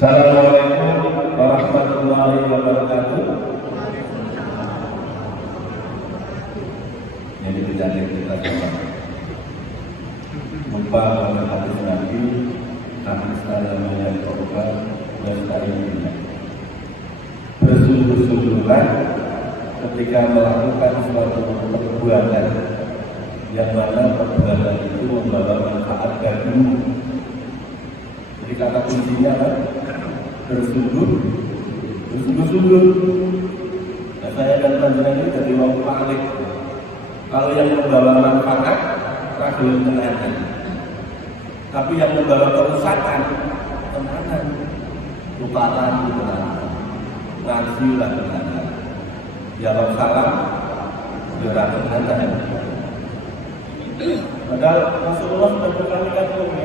Assalamualaikum warahmatullahi wabarakatuh. Jadi tidak kita semua lupa pada hadis Nabi yang korban dan bersungguh-sungguhlah ketika melakukan suatu perbuatan yang mana perbuatan itu membawa manfaat bagimu. Jadi kata kuncinya apa? Bersungguh-sungguh. Nah, saya dan panjenengan ini jadi orang paling. Kalau yang membawa manfaat, ragil tenanan. Tapi yang membawa kerusakan, tenanan. Lupakan tenanan. Ngajilah tenanan. Jawab salam, gerak tenanan. Padahal Rasulullah sudah berkali-kali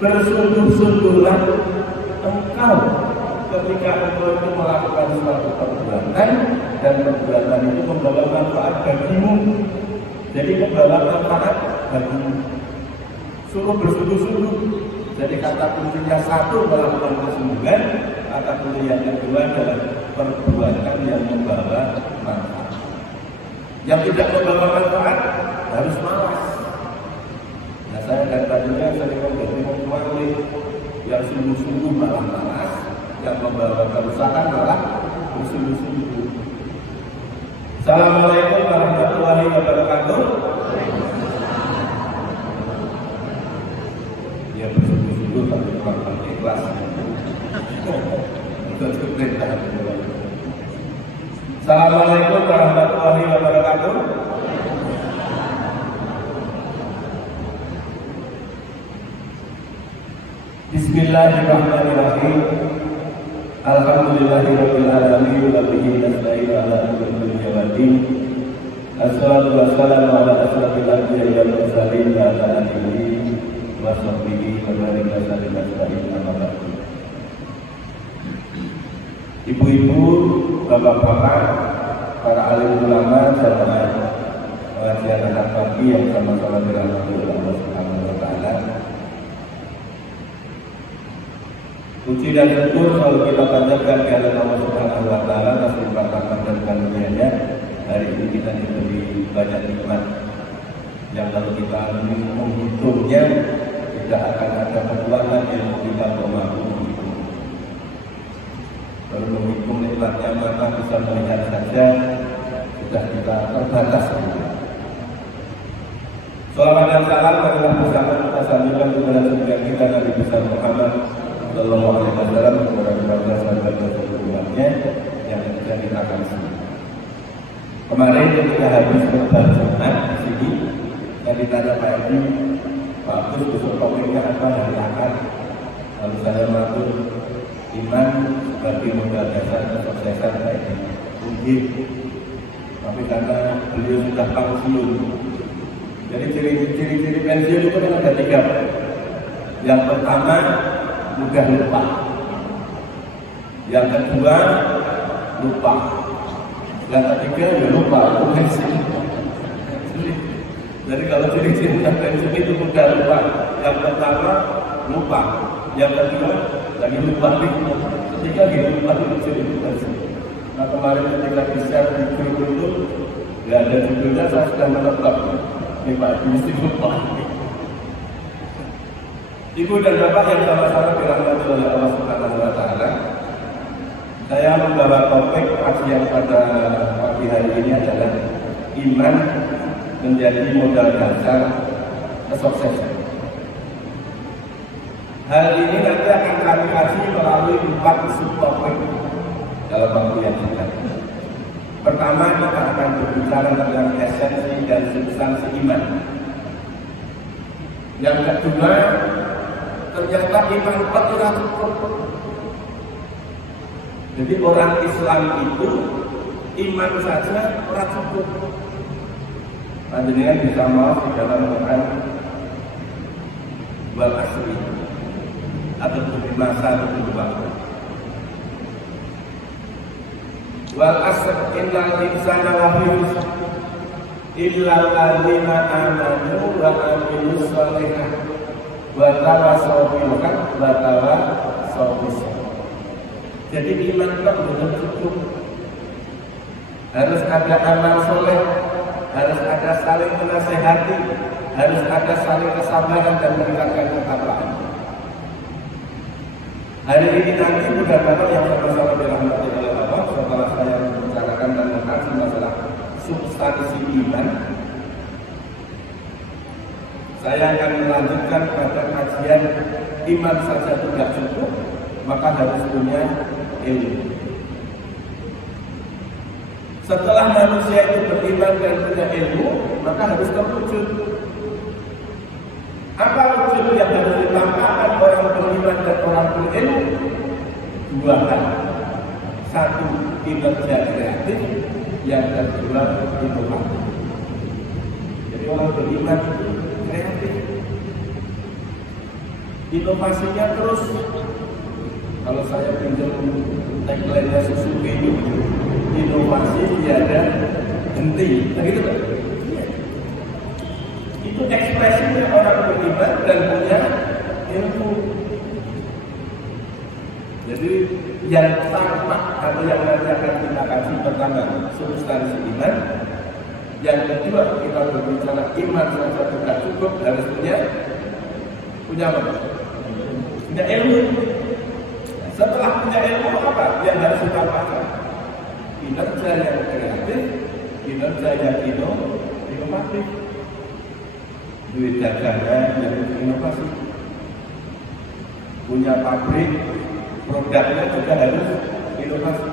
bersungguh-sungguhlah engkau ketika engkau itu melakukan suatu perbuatan dan perbuatan itu membawa manfaat bagimu. Jadi membawa manfaat bagimu. Suruh bersungguh-sungguh. Jadi kata kuncinya satu melakukan kesungguhan, kata kunci yang kedua adalah perbuatan yang membawa manfaat. Yang tidak membawa manfaat harus malas. Nah, saya dan tadinya sering menjadi memulai yang sungguh-sungguh malah malas, yang membawa kerusakan malah bersungguh-sungguh. Assalamualaikum warahmatullahi wabarakatuh. Ya bersungguh-sungguh tapi bukan ikhlas. Itu perintah. Assalamualaikum warahmatullahi wabarakatuh. Bismillahirrahmanirrahim. Alhamdulillahirabbil alamin wa bihi nasta'inu ala umuri dunya waddin. Assalatu wassalamu ala asyrafil anbiya'i wal mursalin wa ala alihi wa sahbihi wa barik wa sallim ajma'in. Amma ba'du. Ibu-ibu, bapak-bapak, para alim ulama, serta pengajian anak pagi yang sama-sama dirahmati oleh Allah Subhanahu wa taala. Puji dan syukur selalu kita panjatkan kepada Allah Subhanahu wa taala atas limpahan dan karunia-Nya. Hari ini kita diberi banyak nikmat yang kalau kita menghitungnya tidak akan ada kekuatan yang kita mampu. Baru menghitung nikmatnya maka bisa melihat saja sudah kita terbatas. Salawat dan salam adalah bersama kita sanjungan kepada surga kita Nabi besar Muhammad Sallallahu Alaihi Wasallam kepada keluarga sahabat dan umatnya yang sudah kita kasih. Kemarin ketika habis berjamaah di sini yang ditanya Pak Edi, Pak Agus besok topiknya apa hari Ahad. Lalu saya matur iman sebagai modal dasar kesuksesan baik ini. Tapi karena beliau sudah pensiun, jadi ciri-ciri pensiun itu kan ada tiga. Yang pertama mudah lupa, yang kedua lupa, yang ketiga ya lupa pensiun. Jadi kalau ciri-ciri pensiun itu mudah lupa, yang pertama lupa, yang kedua lagi lupa nih, ketiga lagi lupa itu. Nah kemarin ketika di-share di grup itu nggak ada judulnya, saya sudah menetap ini Pak mesti lupa. Ibu dan bapak yang sama-sama dirahmati oleh Allah Subhanahu wa taala, saya membawa topik kajian pada pagi hari ini adalah iman menjadi modal dasar kesuksesan. Hal ini nanti akan kami kaji melalui 4 subtopik dalam waktu yang singkat. Pertama, kita akan berbicara tentang esensi dan substansi iman. Yang kedua, ternyata iman tidak cukup. Jadi orang Islam itu iman saja tidak cukup. Panjenengan bisa mau di dalam Quran wal asri atau di masa kedua. Wal asr innal insana lafi khusr illa alladziina aamanu wa 'amilus shalihaat Watawasau bil haq, watawasau bis sabr. Jadi iman itu belum cukup. Harus ada amal soleh, harus ada saling menasehati, harus ada saling kesabaran dan meningkatkan ketakwaan. Hari ini nanti mudah-mudahan yang sama-sama dirahmati oleh Allah, setelah saya membicarakan dan mengkaji masalah substansi iman, saya akan melanjutkan pada kajian iman saja tidak cukup, maka harus punya ilmu. Setelah manusia itu beriman dan punya ilmu, maka harus terwujud. Apa wujud yang harus ditampakkan orang beriman dan orang berilmu? Dua hal. Satu, kinerja kreatif. Yang kedua, inovasi. Jadi orang beriman itu kreatif. Inovasinya terus. Kalau saya pinjam tagline-nya Suzuki itu, inovasi tiada henti. Nah gitu kan? Itu ekspresinya orang beriman dan punya ilmu. Jadi yang tampak atau yang nanti akan kita kasih pertama substansi iman. Yang kedua kita berbicara iman saja tidak cukup, harus punya apa? Punya ilmu. Setelah punya ilmu apa yang harus kita pakai? Kinerja yang kreatif, kinerja yang inovatif. Duit dagangan yang inovasi. Punya pabrik, produknya juga harus inovasi.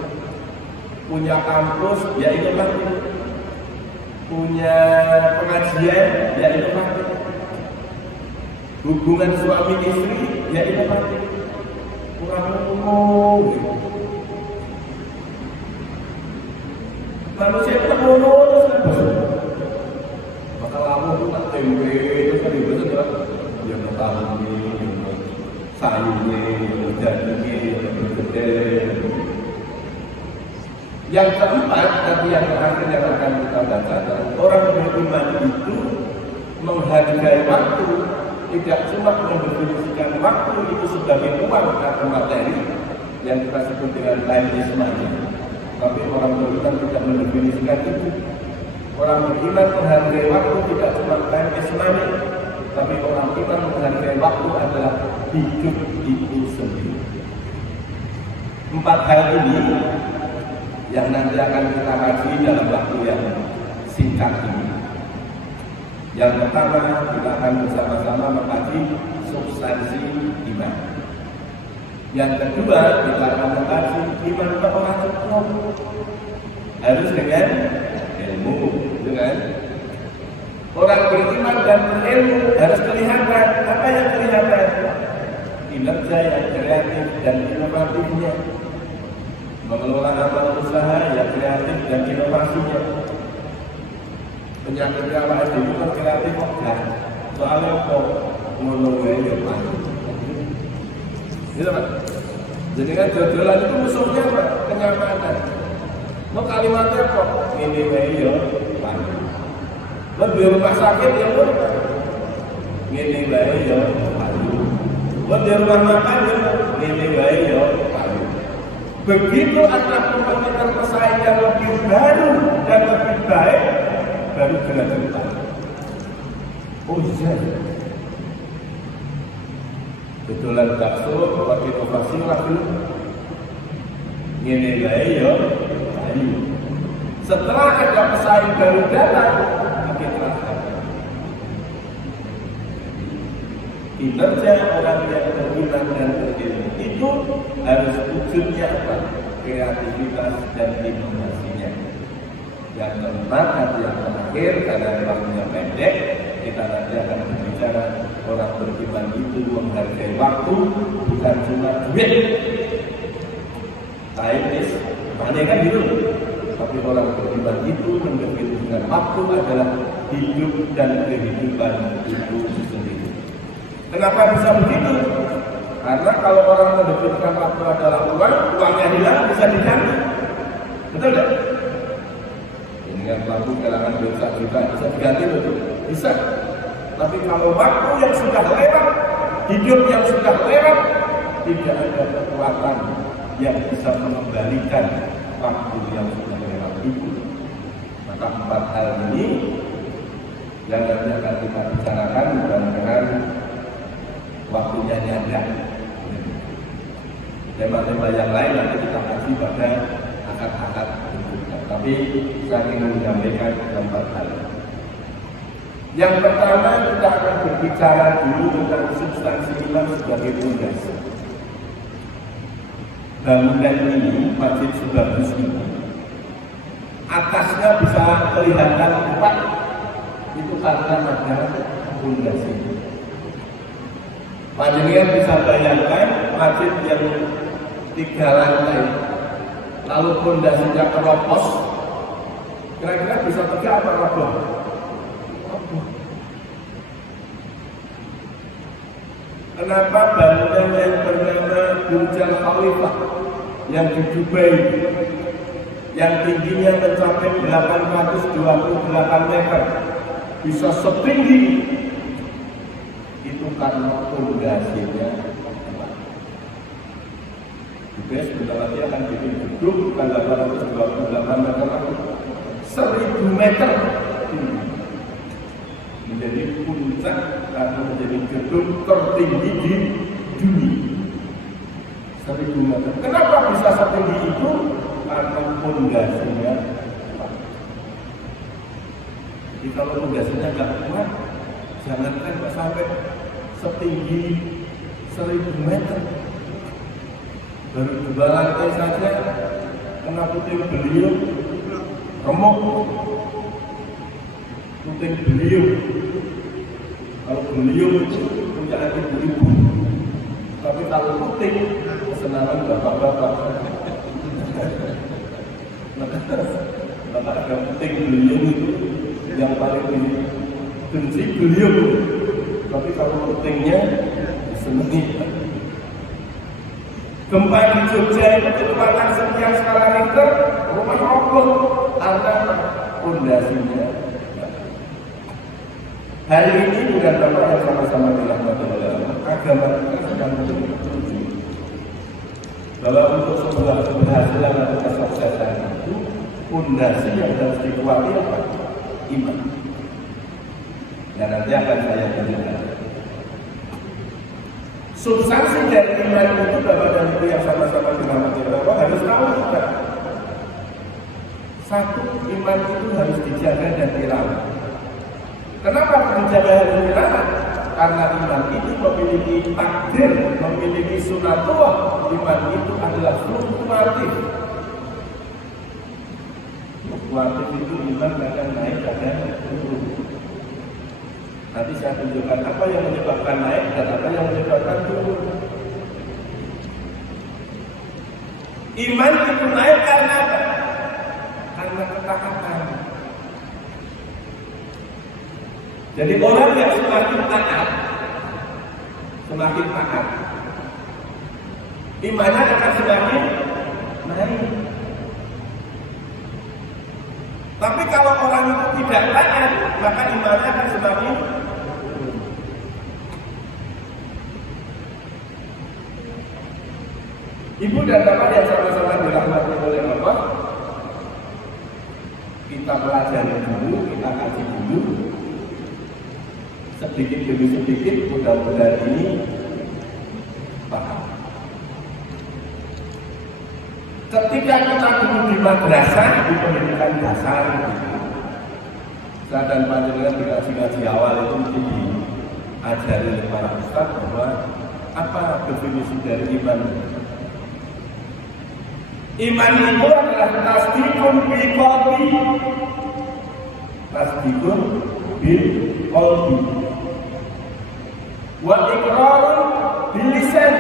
Punya kampus, ya inovatif. Punya pengajian, ya inovatif. Hubungan suami istri, ya inovatif. Kurang umum. Manusia itu menurut maka lalu itu tak tempe itu kan itu adalah yang tahu ini, sayurnya, dagingnya, gede. Yang keempat, tapi yang terakhir yang akan kita baca, orang beriman itu menghargai waktu, tidak cuma mendefinisikan waktu itu sebagai uang atau materi yang kita sebut dengan time is money, tapi orang beriman tidak mendefinisikan itu. Orang beriman menghargai waktu tidak cuma time is money, tapi orang beriman menghargai waktu adalah hidup itu sendiri. Empat hal ini yang nanti akan kita kaji dalam waktu yang singkat ini. Yang pertama, kita akan bersama-sama mengkaji substansi iman. Yang kedua, kita akan mengkaji iman untuk orang cukup. Harus dengan ilmu, dengan orang beriman dan berilmu harus kelihatan. Apa yang kelihatan? Kinerja yang kreatif dan inovatifnya. Mengelola amal usaha yang kreatif dan inovasinya. Penyakit awal itu kan kreatif kan? Soalnya kok menurutnya yang lain. Gitu kan? Jadi kan jodolan itu musuhnya apa? Kenyamanan. Mau kalimatnya kok ini meyo lain. Di rumah sakit ya pun ini meyo lain. Di rumah makan ya ini meyo lain. Begitu ada kompetitor pesaing yang lebih baru dan lebih baik, baru gerak cerita. Oh iya, betulan bakso buat inovasi lagi. Ini ya, ayo. Setelah ada pesaing baru datang, makin terasa. Kinerja orang yang beriman dan berilmu itu harus wujudnya apa? Kreativitas dan inovasinya. Yang keempat atau yang terakhir, karena waktunya pendek, kita nanti akan berbicara orang beriman itu menghargai waktu, bukan cuma duit. Time is money kan gitu. Tapi orang beriman itu mendefinisikan waktu adalah hidup dan kehidupan itu sendiri. Kenapa bisa begitu? Karena kalau orang mendefinisikan waktu adalah uang, uangnya hilang bisa diganti. Betul tidak? Dengan lampu kehilangan 21 juta bisa diganti betul? Bisa. Tapi kalau waktu yang sudah lewat hidup yang sudah lewat tidak ada kekuatan yang bisa mengembalikan waktu yang sudah lewat itu. Maka 4 hal ini yang nanti akan kita bicarakan, mudah-mudahan waktunya nyadar. Tema-tema yang lain nanti kita kasih pada akad-akad berikutnya. Tapi saya ingin menyampaikan 4 hal. Yang pertama, kita akan berbicara dulu tentang substansi iman sebagai fondasi. Bangunan ini, masjid sebagus ini, atasnya bisa kelihatan kuat, itu karena ada fondasi. Panjenengan bisa bayangkan masjid yang 3 lantai, lalu fondasinya keropos, kira-kira bisa tegak apa roboh? Kenapa bangunan yang bernama Burj Al Khalifah yang di Dubai, yang tingginya mencapai 828 meter, bisa setinggi itu karena fondasinya. Dubai sebentar lagi akan bikin gedung bukan 828 meter, 1000 meter tinggi, menjadi puncak atau menjadi gedung tertinggi di dunia. 1000 meter. Kenapa bisa setinggi itu? Karena fondasinya kuat. Jadi kalau fondasinya nggak kuat, jangankan sampai setinggi 1000 meter, baru 2 lantai saja kena puting beliung, remuk, puting beliung. Kalau beliung itu punya arti beribu, tapi kalau puting kesenangan bapak-bapak. Maka ada puting beliung itu yang paling benci beliung, tapi kalau putingnya disenangi. Gempa di Jogja itu kekuatan sekian skala Richter, rumah roboh karena fondasinya. Hari ini bukan Bapak yang sama-sama dirahmati oleh Allah, agama kita sedang menuju bahwa untuk sebuah keberhasilan atau kesuksesan itu fondasi yang harus dikuati apa? Iman. Dan nanti akan saya tunjukkan. Substansi dari iman itu Bapak dan Ibu yang sama-sama dirahmati oleh Allah harus tahu juga. Satu, iman itu harus dijaga dan dirawat. Kenapa dijaga dan dirawat? Karena iman itu memiliki takdir, memiliki sunatullah. Iman itu adalah fluktuatif. Fluktuatif itu iman kadang naik, kadang turun. Nanti saya tunjukkan apa yang menyebabkan naik dan apa yang menyebabkan turun. Iman itu naik karena apa? Karena ketaatan. Jadi orang yang semakin taat, imannya akan semakin naik. Tapi kalau orang itu tidak taat, maka imannya akan semakin turun. Ibu dan Bapak yang sama-sama dirahmati oleh Allah, kita pelajari dulu, kita kaji dulu. Sedikit demi sedikit, mudah-mudahan ini paham. Ketika kita dulu di madrasah, di pendidikan dasar, saya dan panjenengan dikaji-kaji awal itu mesti diajari oleh para ustaz bahwa apa definisi dari iman. Iman itu adalah tasdikun bil qalbi, tasdikun bil qalbi, wa iqrarun bil lisan,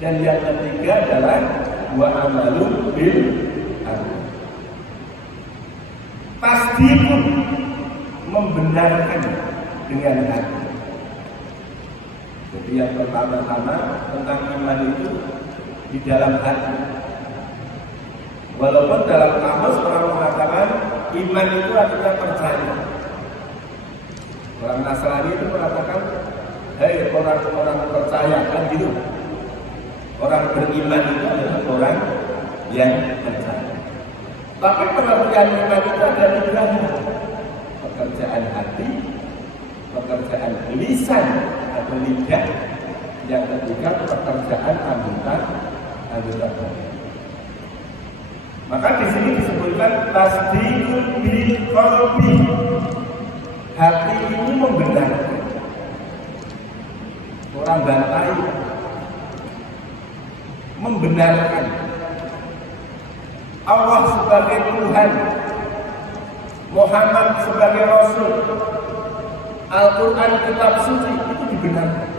dan yang ketiga adalah wa amalun bil arkan. Tasdikun, membenarkan dengan hati. Jadi yang pertama-tama tentang iman itu di dalam hati. Walaupun dalam kamus orang mengatakan iman itu artinya percaya. Orang Nasrani itu mengatakan, hei orang-orang percaya, kan gitu. Orang beriman itu adalah orang yang percaya. Tapi pengertian iman itu ada tiga: pekerjaan hati, pekerjaan lisan atau lidah, yang ketiga pekerjaan anggota badan. Maka di sini disebutkan tasdiqul bil qalbi. Hati ini membenarkan. Orang bantai membenarkan Allah sebagai Tuhan, Muhammad sebagai Rasul, Al-Quran kitab suci itu dibenarkan.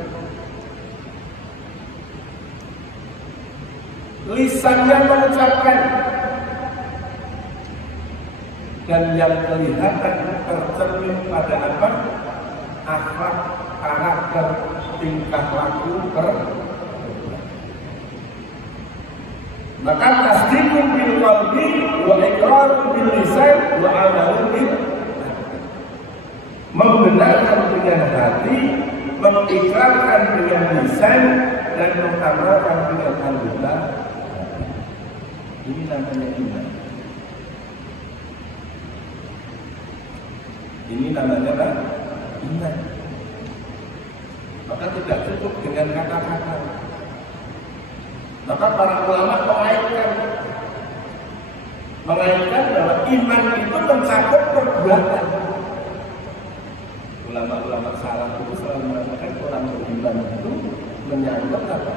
Lisannya mengucapkan, dan yang kelihatan tercermin pada apa? Akhlak, karakter, tingkah laku, maka tasdiqun bil qalbi wa iqrarun bil lisan wa amalun bil, membenarkan dengan hati, mengikrarkan dengan lisan, dan mengamalkan dengan anggota. Ini namanya iman. Ini namanya apa? Iman. Maka tidak cukup dengan kata-kata. Maka para ulama mengaitkan bahwa iman itu mencakup perbuatan. Ulama-ulama salaf itu selalu mengatakan orang beriman itu menyangkut apa?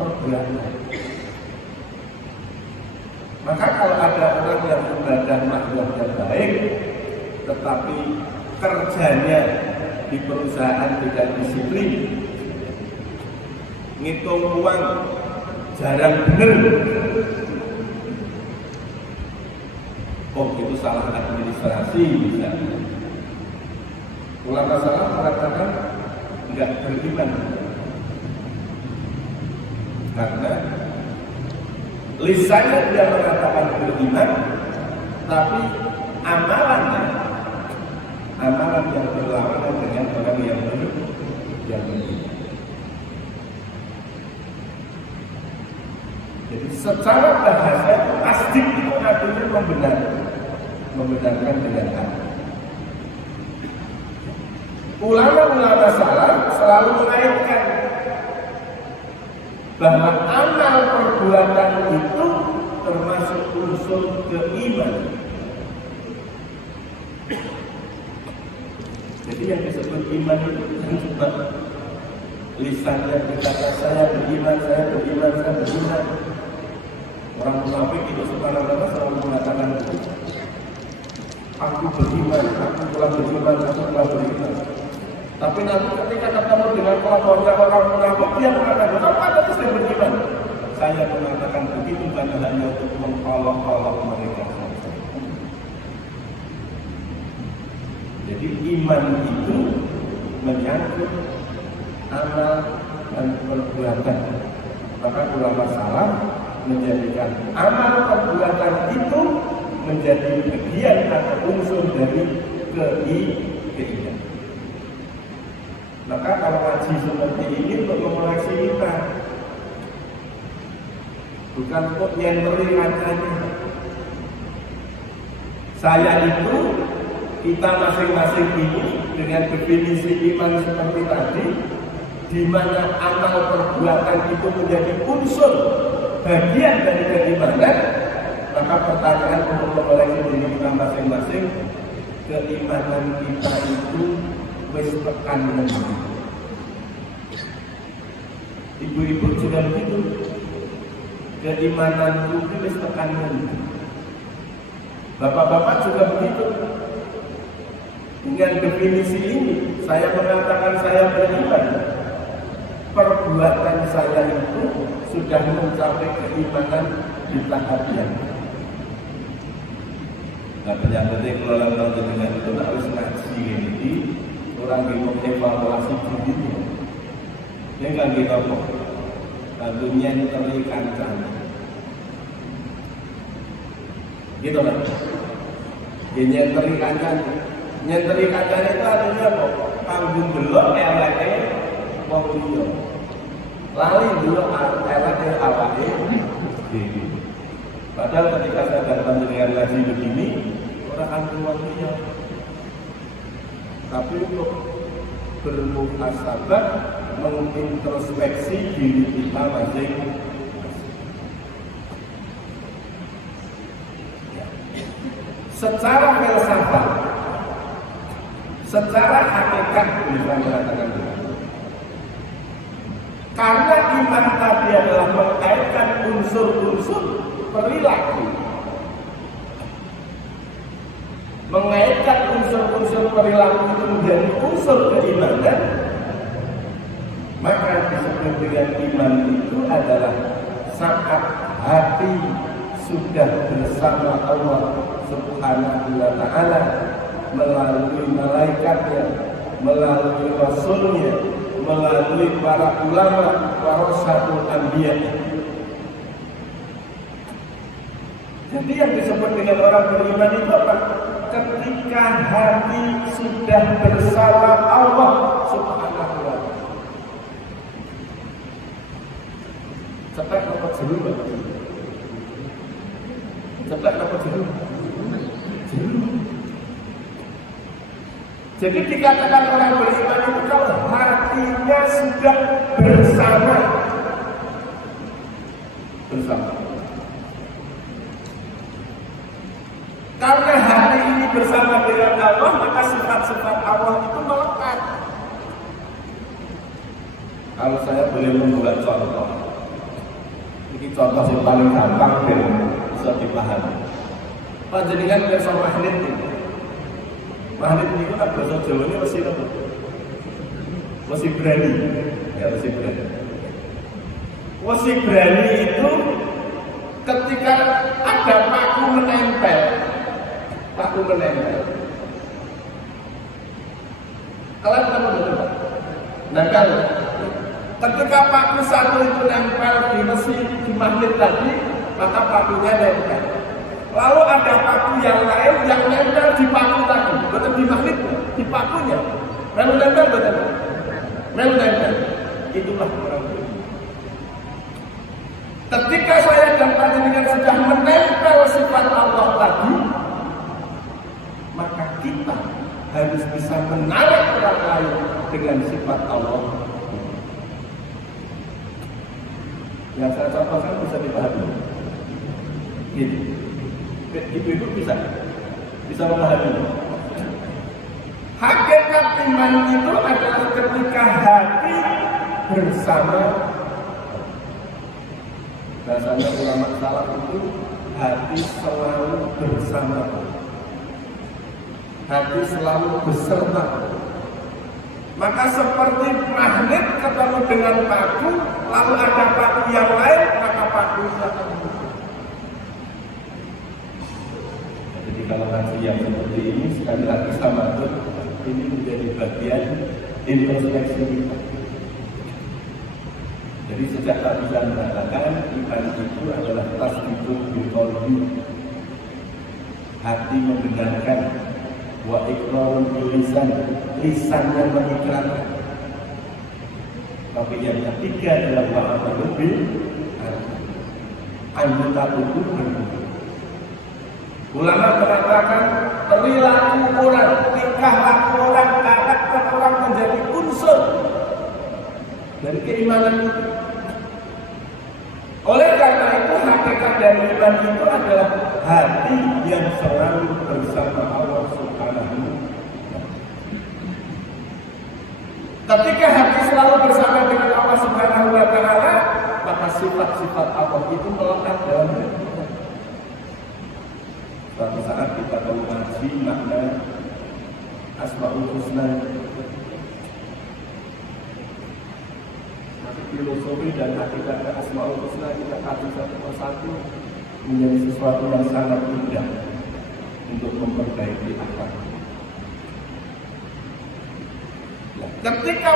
Perbuatan. Maka kalau ada orang yang ibadah makhluknya baik, tetapi kerjanya di perusahaan tidak disiplin, ngitung uang jarang benar, oh itu salah administrasi misalnya. Ulama salaf mengatakan tidak beriman, karena lisannya dia mengatakan beriman, tapi amalan yang berlawanan dengan orang yang beriman. Jadi secara bahasa tasdik itu artinya membenarkan dengan hati. Ulama-ulama salaf selalu mengaitkan bahwa amal perbuatan itu termasuk unsur keimanan. Jadi yang disebut iman itu bukan cuma lisannya berkata saya beriman. Orang munafik itu subhanallah selalu mengatakan aku beriman, aku telah beriman. Tapi nanti ketika ketemu dengan kelompoknya orang munafik, dia mengatakan apa itu saya beriman? Saya mengatakan begitu karena hanya untuk mengolok-olok mereka saja. Jadi iman itu menyangkut amal dan perbuatan. Maka ulama salaf menjadikan amal perbuatan itu menjadi bagian atau unsur dari keimanan. Maka kalau ngaji seperti ini untuk mengoreksi kita, bukan untuk nyentri katanya. Saya itu, kita masing-masing ini dengan definisi iman seperti tadi, di mana amal perbuatan itu menjadi unsur bagian dari keimanan, maka pertanyaan untuk mengoreksi diri kita masing-masing, keimanan kita itu wis tekan nanti. Ibu-ibu juga begitu, keimanan itu wis tekan nanti. Bapak-bapak juga begitu. Dengan definisi ini, saya mengatakan saya beriman. Perbuatan saya itu sudah mencapai keimanan di tahap yang. Nah, penyakitnya kalau orang dengan itu harus ngaji ini, orang yang evaluasi dirinya. Ini kan kita kok, lalunya terlihat gitu kan? Ini terlihat Nyentri kacanya itu artinya apa? Panggung delok eleke wong liya. Lali delok eleke awake dhewe. Padahal ketika saya datang dengan ngaji begini, orang akan keluar liya. Tapi untuk bermuhasabah, mengintrospeksi diri kita masing-masing. Secara filsafat, secara hakikat bisa mengatakan begitu. Karena iman tadi adalah mengkaitkan unsur-unsur perilaku, mengaitkan unsur-unsur perilaku itu menjadi unsur keimanan, maka disebut dengan iman itu adalah saat hati sudah bersama Allah Subhanahu wa ta'ala melalui malaikatnya, melalui rasulnya, melalui para ulama, warasatul anbiya. Jadi yang disebut dengan orang beriman itu apa? Ketika hati sudah bersama Allah Subhanahu wa ta'ala. Cepat apa jeruk? Cepat apa jeruk? Jadi dikatakan orang beriman itu kalau hatinya sudah bersama. Karena hati ini bersama dengan Allah, maka sifat-sifat Allah itu melekat. Kalau saya boleh membuat contoh, ini contoh yang paling gampang dan bisa dipahami. Panjenengan biasa magnet ini. Magnet ini kan bahasa Jawa ini masih berani. Ya, masih berani. Masih berani itu ketika ada paku menempel. Kalian tahu betul? Nah, kalau ketika paku satu itu nempel di mesin di magnet tadi, maka pakunya nempel. Lalu ada paku yang lain yang nempel di paku tadi, betul di magnet, di pakunya. Lalu nempel betul. Lalu nempel. Itulah orang beriman. Ketika saya dan panjenengan sudah menempel sifat Allah tadi, maka kita harus bisa menarik orang lain dengan sifat Allah. Yang saya contohkan bisa dipahami. Gitu. Ibu bisa memahami. Hakikat iman itu adalah ketika hati bersama. Bahasanya ulama salaf itu hati selalu bersama. Hati selalu beserta. Maka seperti magnet ketemu dengan paku, lalu ada paku yang lain, maka paku akan berubah. Jadi kalau ngaji yang seperti ini sekali lagi sama tuh, ini menjadi bagian introspeksi kita. Jadi sejak tadi saya mengatakan iman itu adalah tasdiqul biqalbi, hati membenarkan, wa iqrarul bilisan, lisannya mengikrarkan. Tapi yang ketiga adalah wa amalul bil anggota tubuh berbuat. Ulama mengatakan perilaku orang, tingkah laku orang, karakter orang menjadi unsur dari keimanan itu. Oleh karena itu hakikat dari iman itu adalah hati yang selalu bersama Allah Subhanahu wa ta'ala. Ketika hati selalu bersama dengan Allah Subhanahu wa ta'ala, maka sifat-sifat Allah itu melekat dalam diri kita. Suatu saat kita tahu ngaji makna Asmaul Husna, filosofi dan hakikat Asmaul Husna kita kaji satu persatu menjadi sesuatu yang sangat mudah untuk memperbaiki akal. Ketika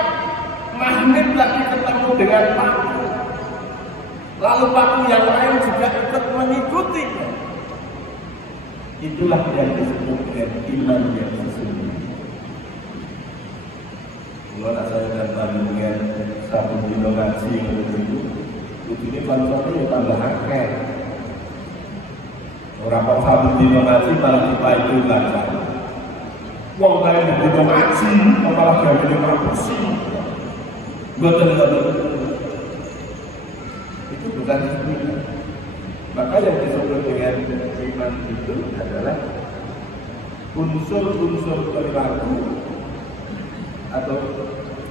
magnet lagi ketemu dengan paku, lalu paku yang lain juga ikut mengikuti, itulah yang disebut dengan iman yang sesungguhnya. saya dan panjenengan satu dino ngaji begitu, ini konsepnya ya tambah akeh. Orang kok satu dino ngaji malah itu ngaji. Wong kalian dino ngaji, malah gawe ngapusi. Betul. Itu bukan iman. Maka yang disebut dengan iman itu adalah unsur-unsur perilaku atau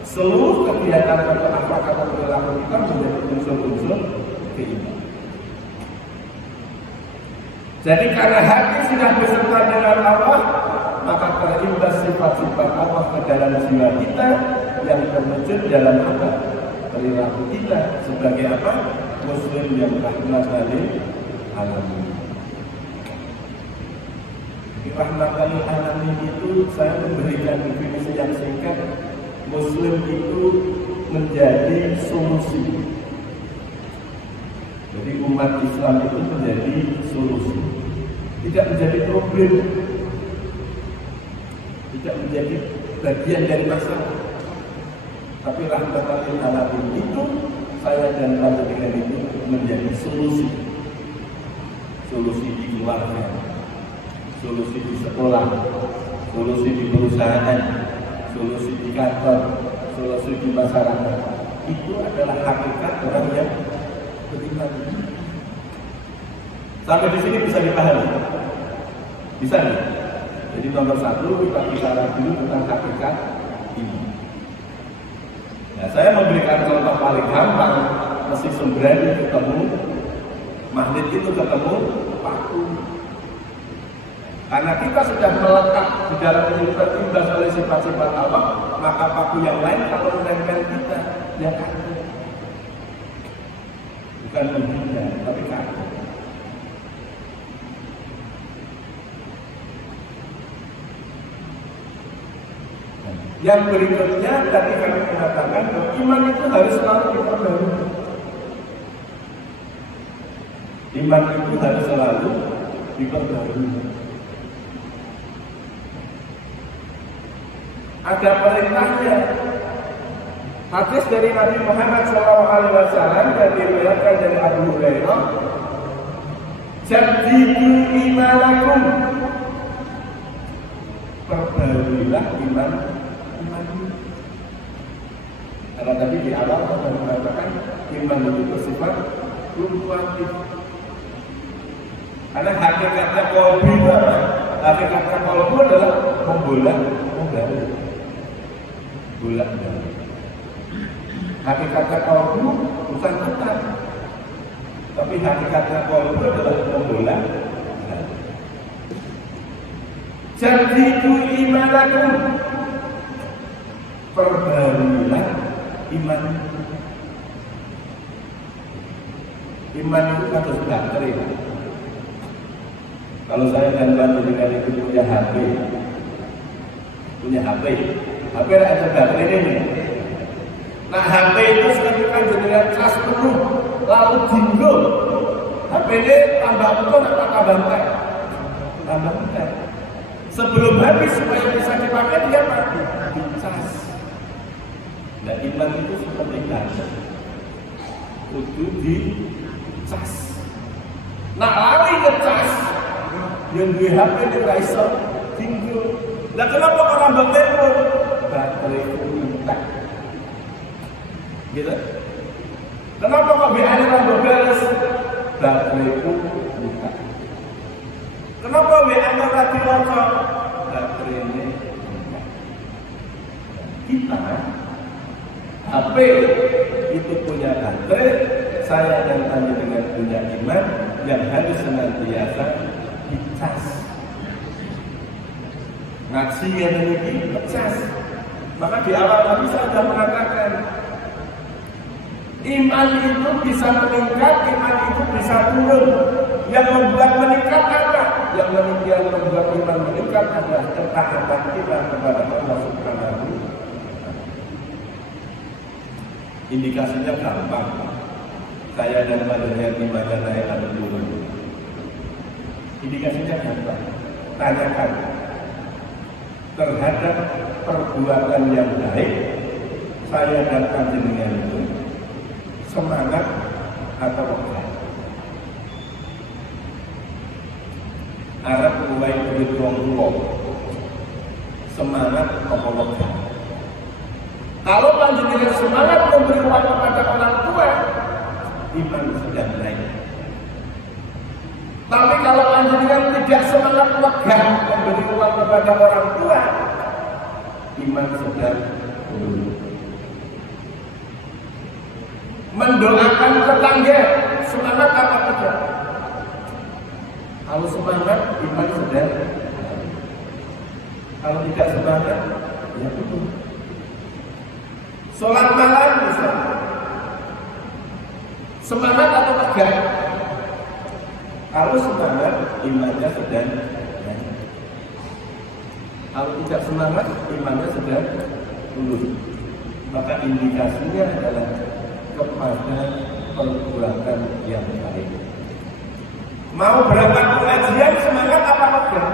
seluruh kegiatan atau akhlak atau perilaku kita menjadi unsur-unsur keimanan. Jadi karena hati sudah beserta dengan Allah, maka terimbas sifat-sifat Allah ke dalam jiwa kita yang terwujud dalam apa? Perilaku kita sebagai apa? Muslim yang rahmatan lil alamin. Rahmatan lil alamin itu saya memberikan definisi yang singkat. Muslim itu menjadi solusi. Jadi umat Islam itu menjadi solusi, tidak menjadi problem, tidak menjadi bagian dari masalah. Tapi rahmatan lil alamin itu saya dan panjenengan itu menjadi solusi. Solusi di keluarga, solusi di sekolah, solusi di perusahaan, solusi di kantor, solusi di masyarakat. Itu adalah hakikat orang yang beriman. Sampai di sini bisa dipahami? Bisa nih? Jadi nomor satu kita bicara dulu tentang hakikat ini. Nah, saya memberikan contoh paling gampang, mesin sembrani ketemu magnet itu ketemu paku. Karena kita sudah melekat di dalam diri terimbas oleh sifat-sifat Allah, maka paku yang lain kalau menempel kita, ya kaku. Bukan menghina, tapi kaku. Yang berikutnya tadi kami mengatakan bahwa iman itu harus selalu diperbarui. Iman itu harus selalu diperbarui. Ada perintahnya. Hadis dari Nabi Muhammad SAW yang diriwayatkan dari Abu Hurairah, "Jaddidu imanakum." Perbaruilah iman. Karena tadi di awal kita mengatakan iman itu bersifat fluktuatif. Karena hakikatnya qalbi itu apa? Hakikatnya qalbi adalah membolak-balik. Bolak-balik. Hakikatnya qalbi bukan tetap. Tapi hakikatnya qalbi adalah membolak-balik. Jadidu imanakum. Perbaruilah iman. Iman itu harus baterai. Kalau saya dan panjenengan itu punya HP, HP ada baterai ini. Nah, HP itu sekarang jenengan cas penuh, lalu dinggo. HP ini tambah utuh atau tambah entek? Tambah entek. Sebelum habis supaya bisa dipakai dia mati, dicas. Nah, iman itu seperti kaca, kudu dicas. Nah, lari ngecas, yang di HP ini raiso tinggal. Nah, kenapa orang bertelepon? Baterai itu minta, gitu. Kenapa kok BA-nya orang beres? Baterai itu minta. Kenapa WA-nya orang diwakil? Baterai ini minta. Kita HP itu punya baterai, saya dan panjenengan punya iman yang harus senantiasa dicas. Ngaji yang ini dicas. Maka di awal tadi saya sudah mengatakan iman itu bisa meningkat, iman itu bisa turun. Yang membuat meningkat apa? Yang membuat iman meningkat adalah ketaatan kita kepada Allah Subhanahu wa Ta'ala. Indikasinya gampang. Saya dan panjenengan imannya naik atau turun. Indikasinya gampang. Tanyakan terhadap perbuatan yang baik saya dan panjenengan itu semangat atau wegah? Arab mulai duit wong tuwa, semangat apa wegah? Kalau panjenengan semangat memberi uang kepada orang tua, iman sedang naik. Tapi kalau panjenengan tidak semangat wegah memberi uang kepada orang tua, iman sedang turun. Mendoakan tetangga, semangat apa tidak? Kalau semangat, iman sedang. Kalau tidak semangat, ya turun. Sholat malam misalnya, semangat atau wegah? Kalau semangat, imannya sedang naik. Kalau tidak semangat, imannya sedang turun. Maka indikasinya adalah kepada perbuatan yang baik. Mau berangkat pengajian semangat apa wegah?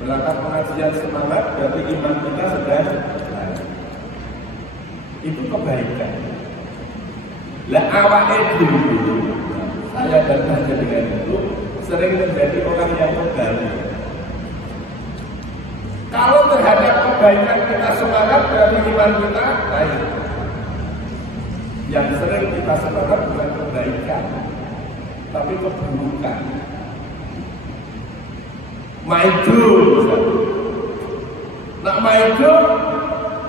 Berangkat pengajian semangat berarti iman kita sedang naik. Itu kebaikan. Lah awalnya dulu saya dan panjenengan itu sering menjadi orang yang kembali. Kalau terhadap kebaikan kita semangat berarti iman kita naik. Yang sering kita semangat bukan kebaikan, tapi keburukan. Maido misalnya. Nak maido,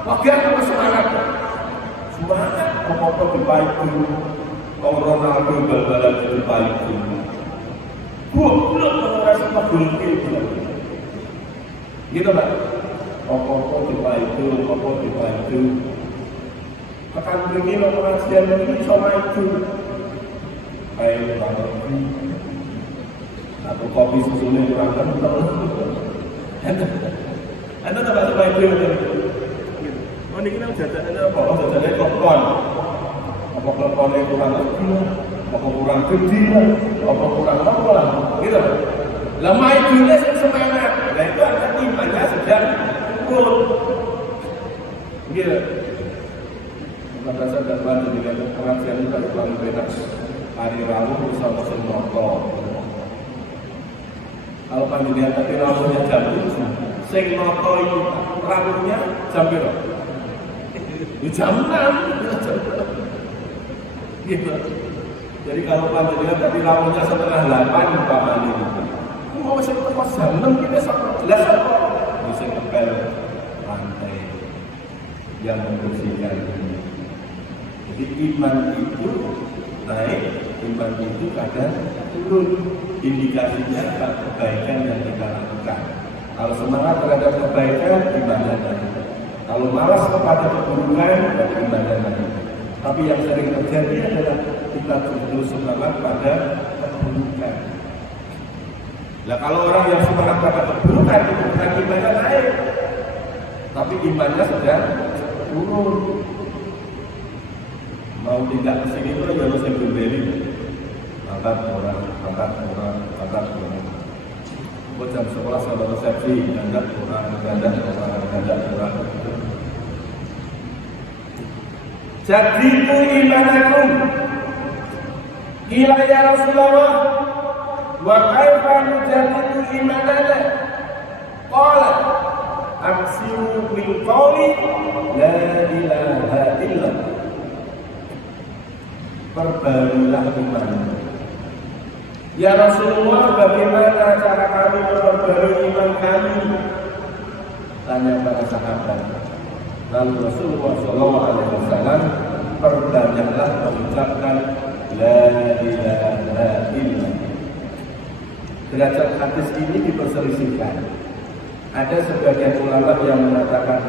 wagah apa semangat? Semangat, apa-apa dipaido. Kalau Ronaldo bal-balan dipaido. Goblok merasa pegulke gitu Pak. Apa-apa dipaido, apa-apa dipaido. Akan begini lo pengajian ini sama itu. Kayak banget. Atau kopi susunya kurang kental. Anda tak supaya itu. Oh ini kita jajanannya apa? Oh jajanannya klopon. Apa kloponnya kurang gede? Apa kurang gede? Apa kurang apa? Gitu. Lama itu semangat. Nah itu ada imannya sedang turun. Gitu. Maka saya dan bantu dengan pengajian itu kan selalu beda. Hari Rabu bersama Senoto. Kalau panjenengan tapi Rabunya jam 7, sing noto itu Rabunya jam berapa? Jam 6. Gitu. Jadi kalau panjenengan tapi Rabunya setengah 8 umpamanya itu. Mau sing pas jam 6 kita sama 11 bisa ngepel lantai yang membersihkan ini. Jadi iman itu naik, iman itu kadang turun. Indikasinya kebaikan yang kita lakukan. Kalau semangat terhadap kebaikan, imannya naik. Kalau malas kepada keburukan, berarti imannya naik. Tapi yang sering terjadi adalah kita justru semangat pada keburukan. Nah kalau orang yang semangat pada keburukan itu bukan imannya naik, tapi imannya sedang turun. Mau tidak kesini itu aja harus yang berbeda. Angkat orang. Buat jam 11 kalau resepsi, angkat orang. Jadi itu imanakum. Kila ya Rasulullah, wa kaifa nujadidu imanana? Qala aksiru min qawli la ilaha illallah. Perbaikilah iman. Ya Rasulullah, bagaimana cara kami memperbarui iman kami? Tanya para sahabat. Lalu Rasulullah SAW perbanyaklah mengucapkan la ilaha illallah. Derajat hadis ini diperselisihkan. Ada sebagian ulama yang mengatakan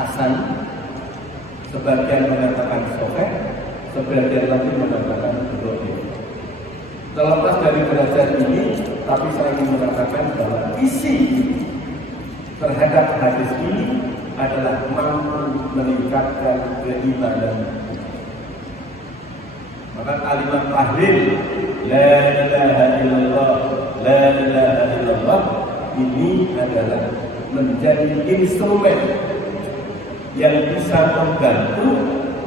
hasan, sebagian mengatakan sahih, sebagian lagi mengatakan dhaif. Terlepas dari derajat ini, tapi saya ingin mengatakan bahwa isi terhadap hadis ini adalah mampu meningkatkan keimanan. Maka kalimat tahlil la ilaha illallah, la ilaha illallah ini adalah menjadi instrumen yang bisa membantu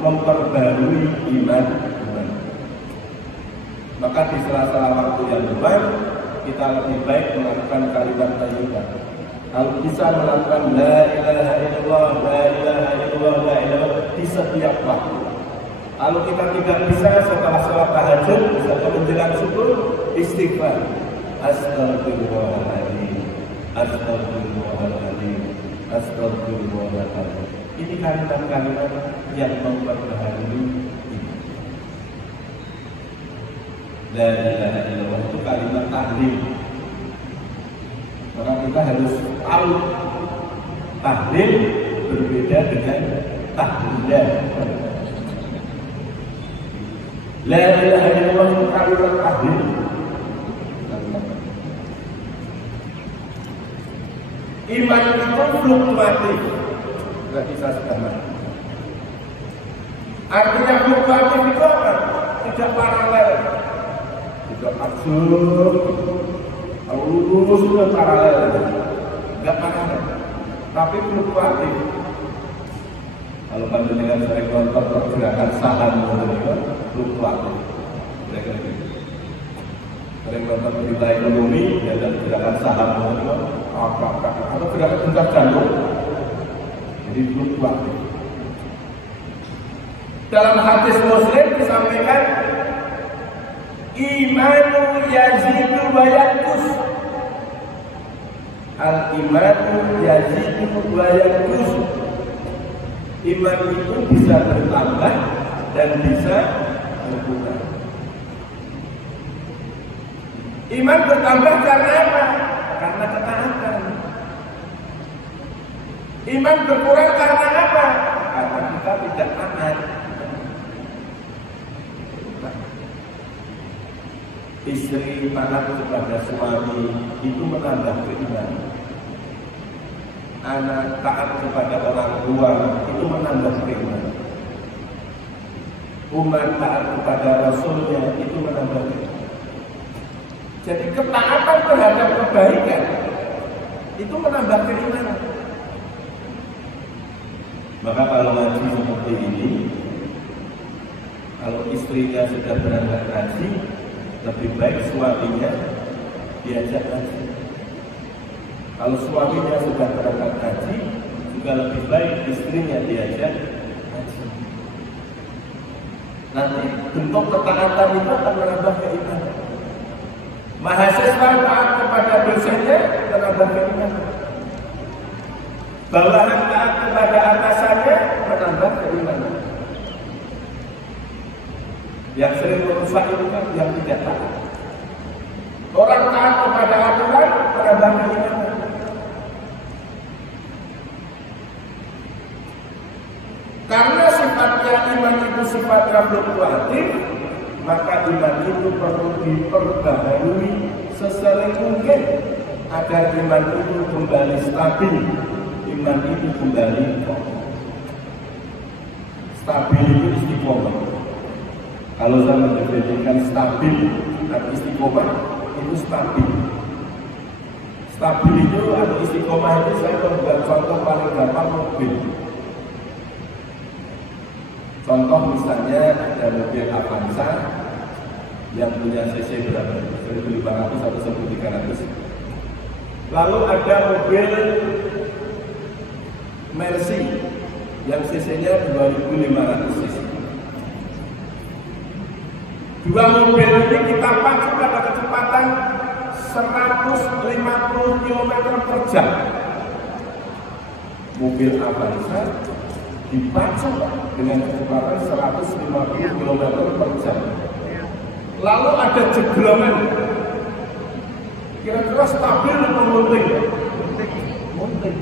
memperbarui iman. Maka di sela-sela waktu yang luang kita lebih baik melakukan kalimat thayyibah. Kalau bisa melakukan la ilaha illallah, la ilaha illallah, la ilaha di setiap waktu. Kalau kita tidak bisa setelah sholat tahajud, misalnya menjelang subuh, istighfar. Astagfirullahaladzim, astagfirullahaladzim, astagfirullahaladzim. Ini kalimat-kalimat yang memperbaharui iman. La ilaha illallah itu kalimat tahlil. Maka kita harus tahu tahlil berbeda dengan tahlilah. La ilaha illallah itu kalimat tahlil. Iman itu fluktuatif, tidak bisa sama. Artinya fluktuatif itu apa? Tidak paralel, tidak absurd. Kalau lurus itu paralel, tidak paralel, tapi fluktuatif. Kalau panjenengan sering nonton pergerakan saham itu fluktuatif. Sering nonton berita ekonomi dan gerakan saham itu atau gerakan detak jantung, jadi fluktuatif. Dalam hadis Muslim disampaikan imanu yazidu wa yanqus. Al-imanu yazidu wa yanqus. Iman itu bisa bertambah dan bisa berkurang. Iman bertambah karena apa? Karena ketaatan. Iman berkurang karena apa? Karena kita tidak taat. Istri taat kepada suami itu menambah keimanan. Anak taat kepada orang tua itu menambah keimanan. Umat taat kepada Rasulnya itu menambah keimanan. Jadi ketaatan terhadap kebaikan itu menambah keimanan. Maka kalau ngaji seperti ini, kalau istrinya sudah berangkat ngaji, lebih baik suaminya diajak ngaji. Kalau suaminya sudah berangkat ngaji, juga lebih baik istrinya diajak ngaji. Nanti bentuk ketaatan itu akan menambah keimanan. Mahasiswa taat kepada dosennya menambah keimanan. Bawahan taat kepada atasannya menambah keimanan. Yang sering merusak itu kan yang tidak taat. Orang taat kepada aturan menambah keimanan. Karena sifatnya iman itu sifatnya fluktuatif, maka iman itu perlu diperbaharui sesering mungkin agar iman itu kembali stabil, iman itu kembali stabil itu istiqomah. Kalau saya mendefinisikan stabil dan istiqomah itu stabil. Stabil itu atau istiqomah itu saya membuat contoh paling gampang mobil. Contoh misalnya ada mobil Avanza yang punya cc berapa? 1.500 atau 1.300. Lalu ada mobil Mercy yang cc-nya 2.500 cc. Dua mobil ini kita pacu pada kecepatan 150 km per jam. Mobil Avanza dipacu dengan kecepatan 150 km per jam. Lalu ada jeglongan. Kira-kira stabil atau munting? Munting.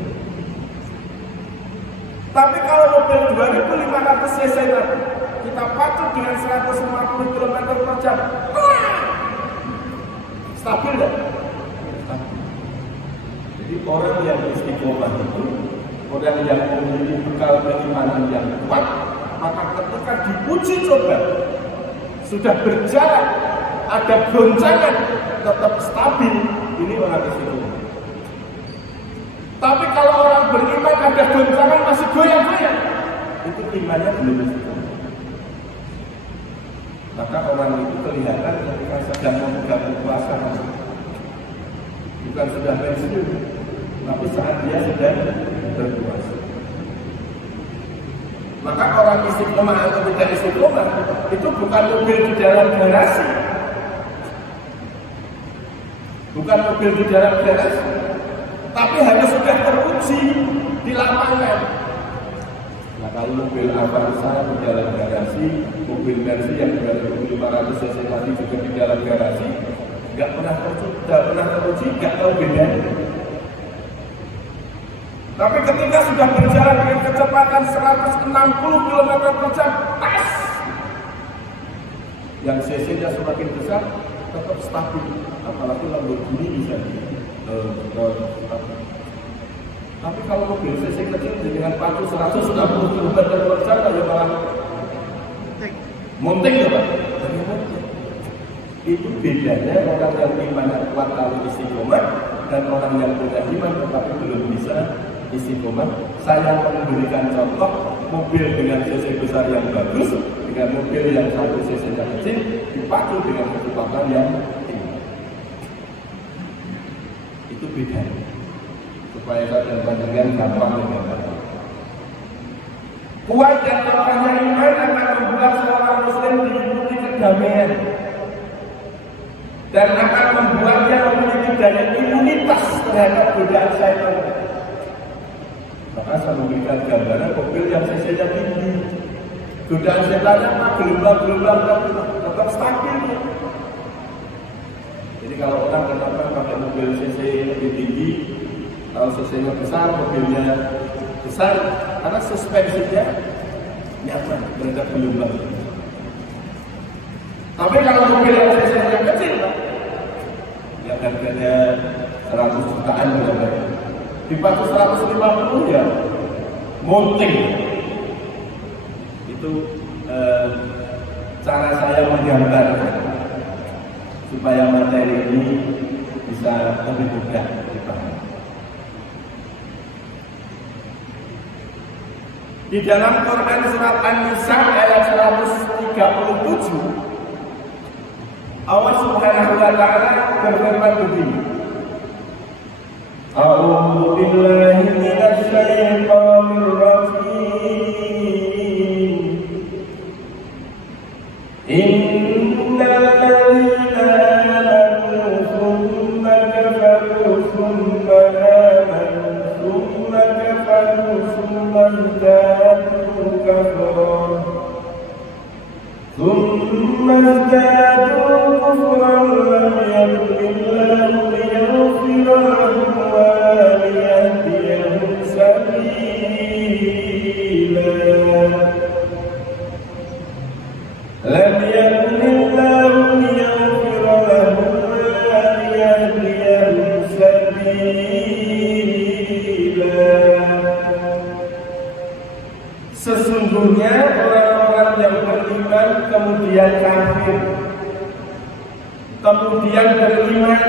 Tapi kalau mobil 2.500 cc kita pacu dengan 150 km per jam, stabil tidak? Jadi orang yang istiqomah itu orang yang memiliki bekal keimanan yang kuat, maka ketika diuji coba sudah berjalan, ada goncangan, tetap stabil. Ini orang istiqomah. Tapi kalau orang beriman ada goncangan masih goyang-goyang, itu imannya belum istiqomah. Maka orang itu kelihatan ketika sedang memegang puasa, bukan sudah pensiun, tapi saat dia sedang berpuasa. Maka orang istiqomah atau tidak istiqomah itu bukan mobil di dalam garasi, bukan mobil di dalam garasi, tapi harus sudah teruji di lapangan. Nah, kalau mobil Avanza di dalam garasi, mobil Mercy yang 2500 cc tadi juga di dalam garasi, nggak pernah teruji, nggak tahu bedanya. Tapi ketika sudah berjalan dengan kecepatan 160 km per jam, tas, yang cc-nya semakin besar tetap stabil, apalagi Lamborghini bisa. Tapi kalau mobil cc kecil dengan pacu 160 km per jam, ya malah monting ya Pak. Itu bedanya orang yang imannya kuat kalau istiqomah dan orang yang punya iman tetapi belum bisa istiqomah. Saya memberikan contoh mobil dengan cc besar yang bagus dengan mobil yang 1 cc-nya kecil dipacu dengan kecepatan yang tinggi. Itu bedanya. Supaya saya dan panjenengan gampang mengambil. Kuat dan kokohnya iman akan membuat seorang muslim diikuti kedamaian dan akan membuatnya memiliki daya imunitas terhadap godaan syaitan. Maka saya memberikan gambaran mobil yang cc-nya tinggi, godaan syaitannya gelombang-gelombang tetap stabil. Jadi kalau orang kenapa pakai mobil cc lebih tinggi, kalau cc-nya besar, mobilnya besar, karena suspensinya nyaman terhadap gelombang. Tapi kalau mobil yang cc-nya kecil, ya harganya 100 jutaan berapa? Dipacu 150 ya, monting. Itu cara saya menggambar supaya materi ini bisa lebih mudah dipahami. Di dalam Quran surat An-Nisa ayat 137, Allah Subhanahu wa taala berfirman begini. A'udzu billahi minasy syaithanir rajim. Innal ladzina amanu tsumma kafaru tsumma amanu tsumma kafaru tsumma izdadu kufran tsumma izdadu kufran lam yakun sesungguhnya orang-orang yang beriman kemudian kafir, kemudian beriman,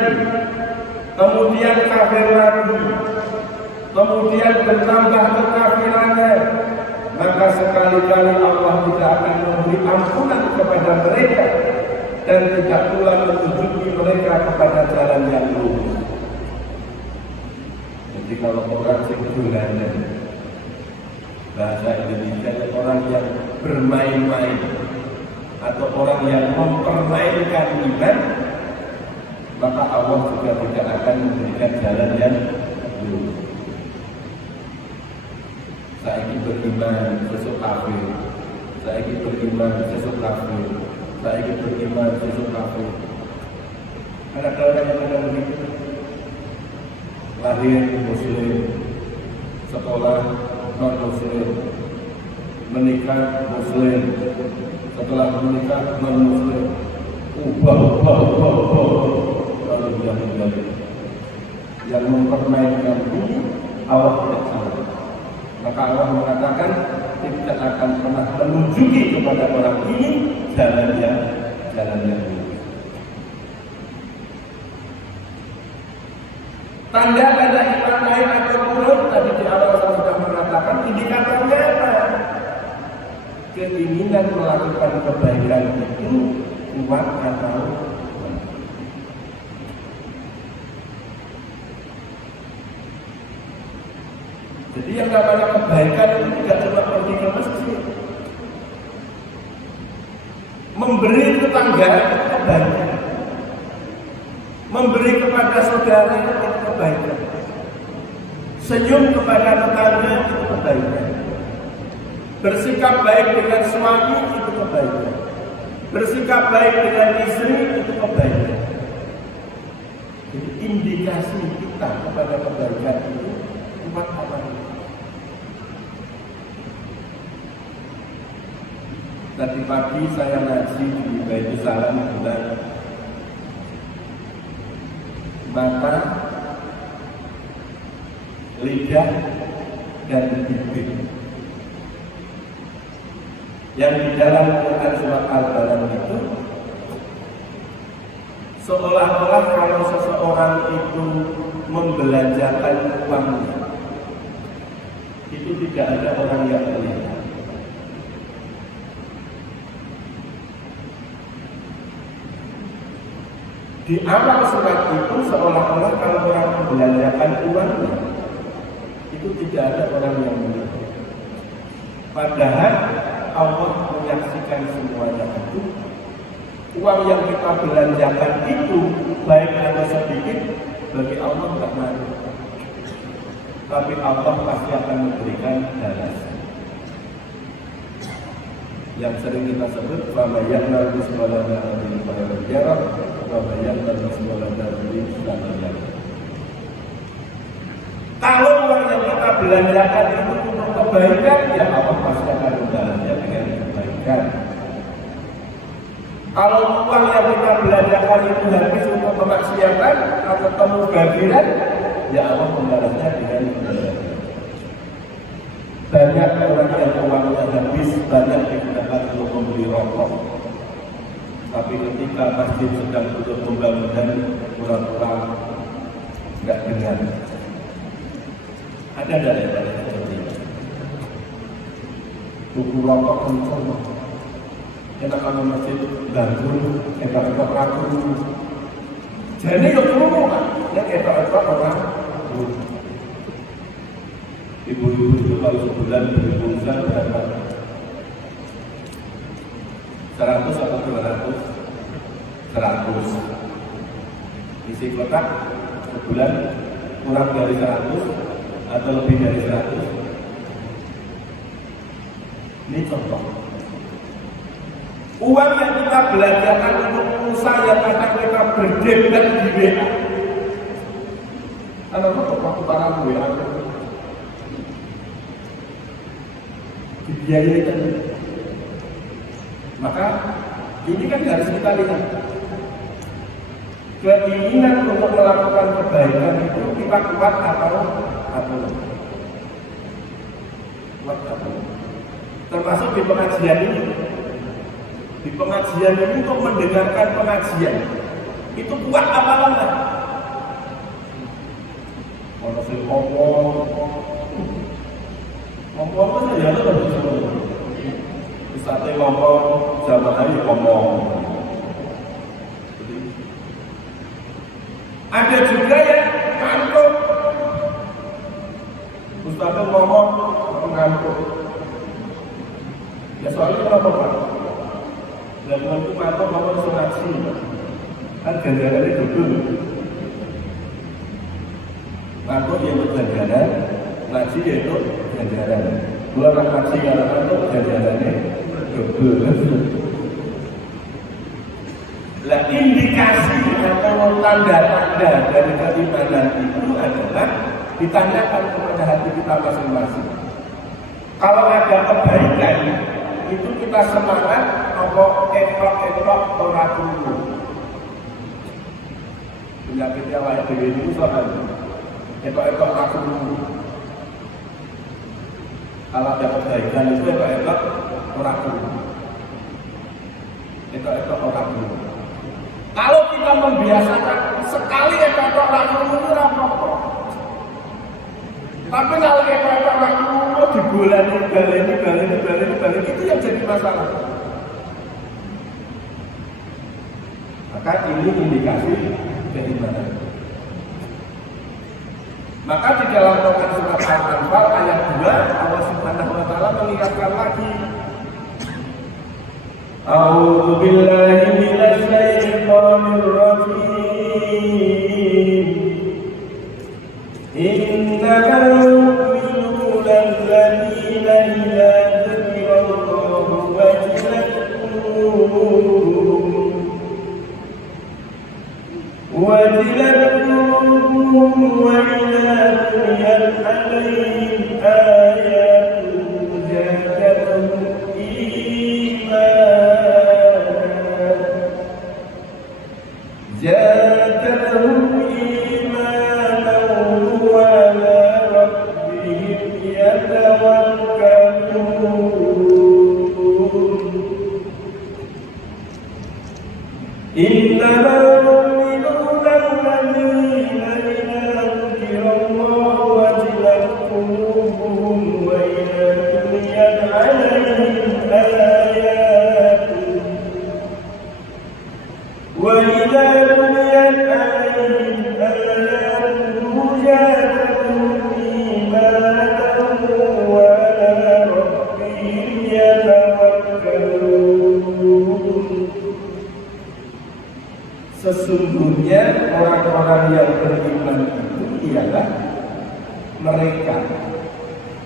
kemudian kafir lagi, kemudian bertambah kekafirannya, maka sekali-kali Allah tidak akan memberi ampunan kepada mereka dan tidak pula menunjuki mereka kepada jalan yang lurus. Jadi kalau orang sekulernya, bahasa Indonesia, orang yang bermain-main atau orang yang mempermainkan iman, maka Allah juga tidak akan memberikan jalan yang lurus. Saya ingin beriman sesuk kafir, saya ingin beriman sesuk kafir, saya ingin beriman sesuk kafir. Ada orang yang mengatakan begitu, lahir muslim, sekolah non muslim, menikah muslim, setelah menikah non muslim, ubah, lalu yang mempermainkan ini Allah tidak tahu. Maka Allah mengatakan tidak akan pernah menunjuki kepada orang ini jalan yang lurus. Tanda-tanda iman lain atau buruk tadi di awal saya sudah mengatakan indikatornya apa? Keinginan melakukan kebaikan itu kuat atau kuat. Jadi yang namanya kebaikan itu tidak cuma pergi ke masjid. Memberi tetangga itu kebaikan. Memberi kepada saudara itu kebaikan. Senyum kepada tetangga itu kebaikan. Bersikap baik dengan suami itu kebaikan. Bersikap baik dengan istri itu kebaikan. Jadi indikasi kita kepada kebaikan itu kuat apa? Tadi pagi saya ngaji di Baitul Salam bilang mata, lidah, dan bibir. Yang di dalam Quran surat Al-Baqarah itu seolah-olah kalau seseorang itu membelanjakan uangnya itu tidak ada orang yang melihat. Di awal surat itu seolah-olah kalau orang membelanjakan uangnya itu tidak ada orang yang melihat. Padahal Allah menyaksikan semuanya itu. Uang yang kita belanjakan itu baik atau sedikit bagi Allah tidak malu. Tapi Allah pasti akan memberikan balasan. Yang sering kita sebut famayyanna bismillahir rahmanir rahim famayyanna bismillahir rahmanir rahim. Kalau uang yang kita belanjakan itu untuk kebaikan, ya Allah pasti akan membalasnya dengan kebaikan. Kalau uang yang kita belanjakan itu habis untuk kemaksiatan atau kemubaziran, ya Allah membalasnya dengan kebaikan. Banyak orang yang uangnya habis, banyak digunakan untuk membeli rokok. Tapi ketika masjid sedang butuh pembangunan, pura-pura nggak dengar. Ada dari seperti itu. Buku rokok kencang. Kita kalau masjid bangun, kita aku. Jadi yang dulu kan, ya kita orang. Ibu-ibu itu kalau sebulan beli pulsa berapa? 100 atau 200? 100. Isi kotak sebulan kurang dari 100 atau lebih dari 100. Ini contoh. Uang yang kita belanjakan untuk pulsa yang akan kita berdebet di WA. Kalau waktu para WA dibiayai tadi. Maka ini kan harus kita lihat. Keinginan untuk melakukan kebaikan itu kita kuat atau kuat atau termasuk di pengajian ini. Di pengajian ini untuk mendengarkan pengajian itu kuat apa enggak? Kalau sih ngomong saja itu bagus semua. Ustaznya ngomong, jamaahnya ngomong. Ada juga yang ngantuk. Ustaznya ngomong, ngantuk. Ya soalnya kenapa Pak? Dan waktu ngantuk ngomong ngaji. Kan ganjarannya duduk. Ngantuk yang berganjaran, ngaji itu ganjaran. Dua orang ngaji kalau ngantuk ganjarannya duduk. Lah indikasi atau tanda-tanda dari keimanan itu adalah ditanyakan kepada hati kita masing-masing. Kalau ada kebaikan itu kita semangat apa etok ora turu. Penyakitnya awake dhewe itu soal etok ora turu. Kalau ada kebaikan itu etok ora turu. Etok ora turu. Kalau kita membiasakan sekali etok ora turu ora apa-apa. Tapi kalau kata dibaleni itu yang jadi masalah. Maka ini indikasi keimanan. Maka di dalam Quran surat Al-Anfal ayat 2 Allah Subhanahu wa taala mengingatkan lagi. A'udzu billahi minasy syaithanir rajim. Innamal mu'minuna alladzina idza dzukira Allahu wajilat qulubuhum wa idza tuliyat 'alaihim ayatuhu zadatuhum sesungguhnya orang-orang yang beriman itu ialah mereka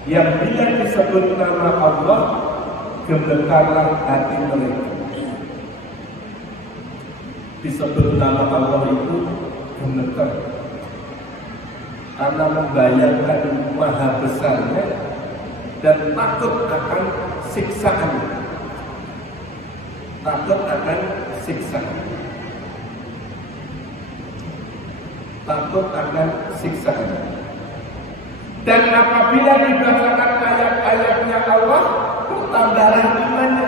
yang bila disebut nama Allah gemetarlah hati mereka. Disebut nama Allah itu gemetar karena membayangkan maha besarnya dan takut akan siksaan. Takut akan siksaan. Takut akan siksaan. Dan apabila dibacakan ayat-ayatnya Allah, bertambahlah imannya.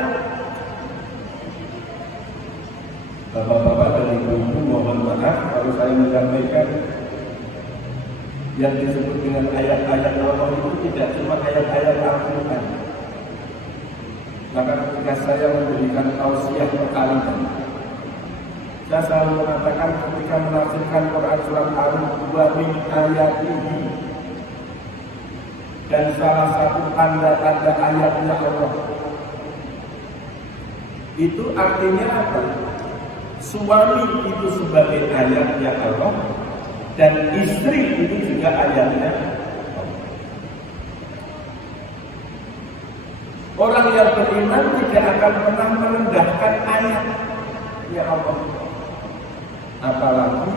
Bapak-bapak dan ibu-ibu, mohon maaf kalau saya menyampaikan yang disebut dengan ayat-ayat Allah itu tidak cuma ayat-ayat Al-Quran. Maka ketika saya memberikan tausiah berkali-kali, saya selalu mengatakan ketika menafsirkan Quran surat Al-Rum wa min ayatihi, dan salah satu tanda-tanda ayatnya Allah itu artinya apa? Suami itu sebagai ayatnya Allah dan istri itu juga ayatnya Allah. Orang yang beriman tidak akan pernah merendahkan ayatnya Allah, apalagi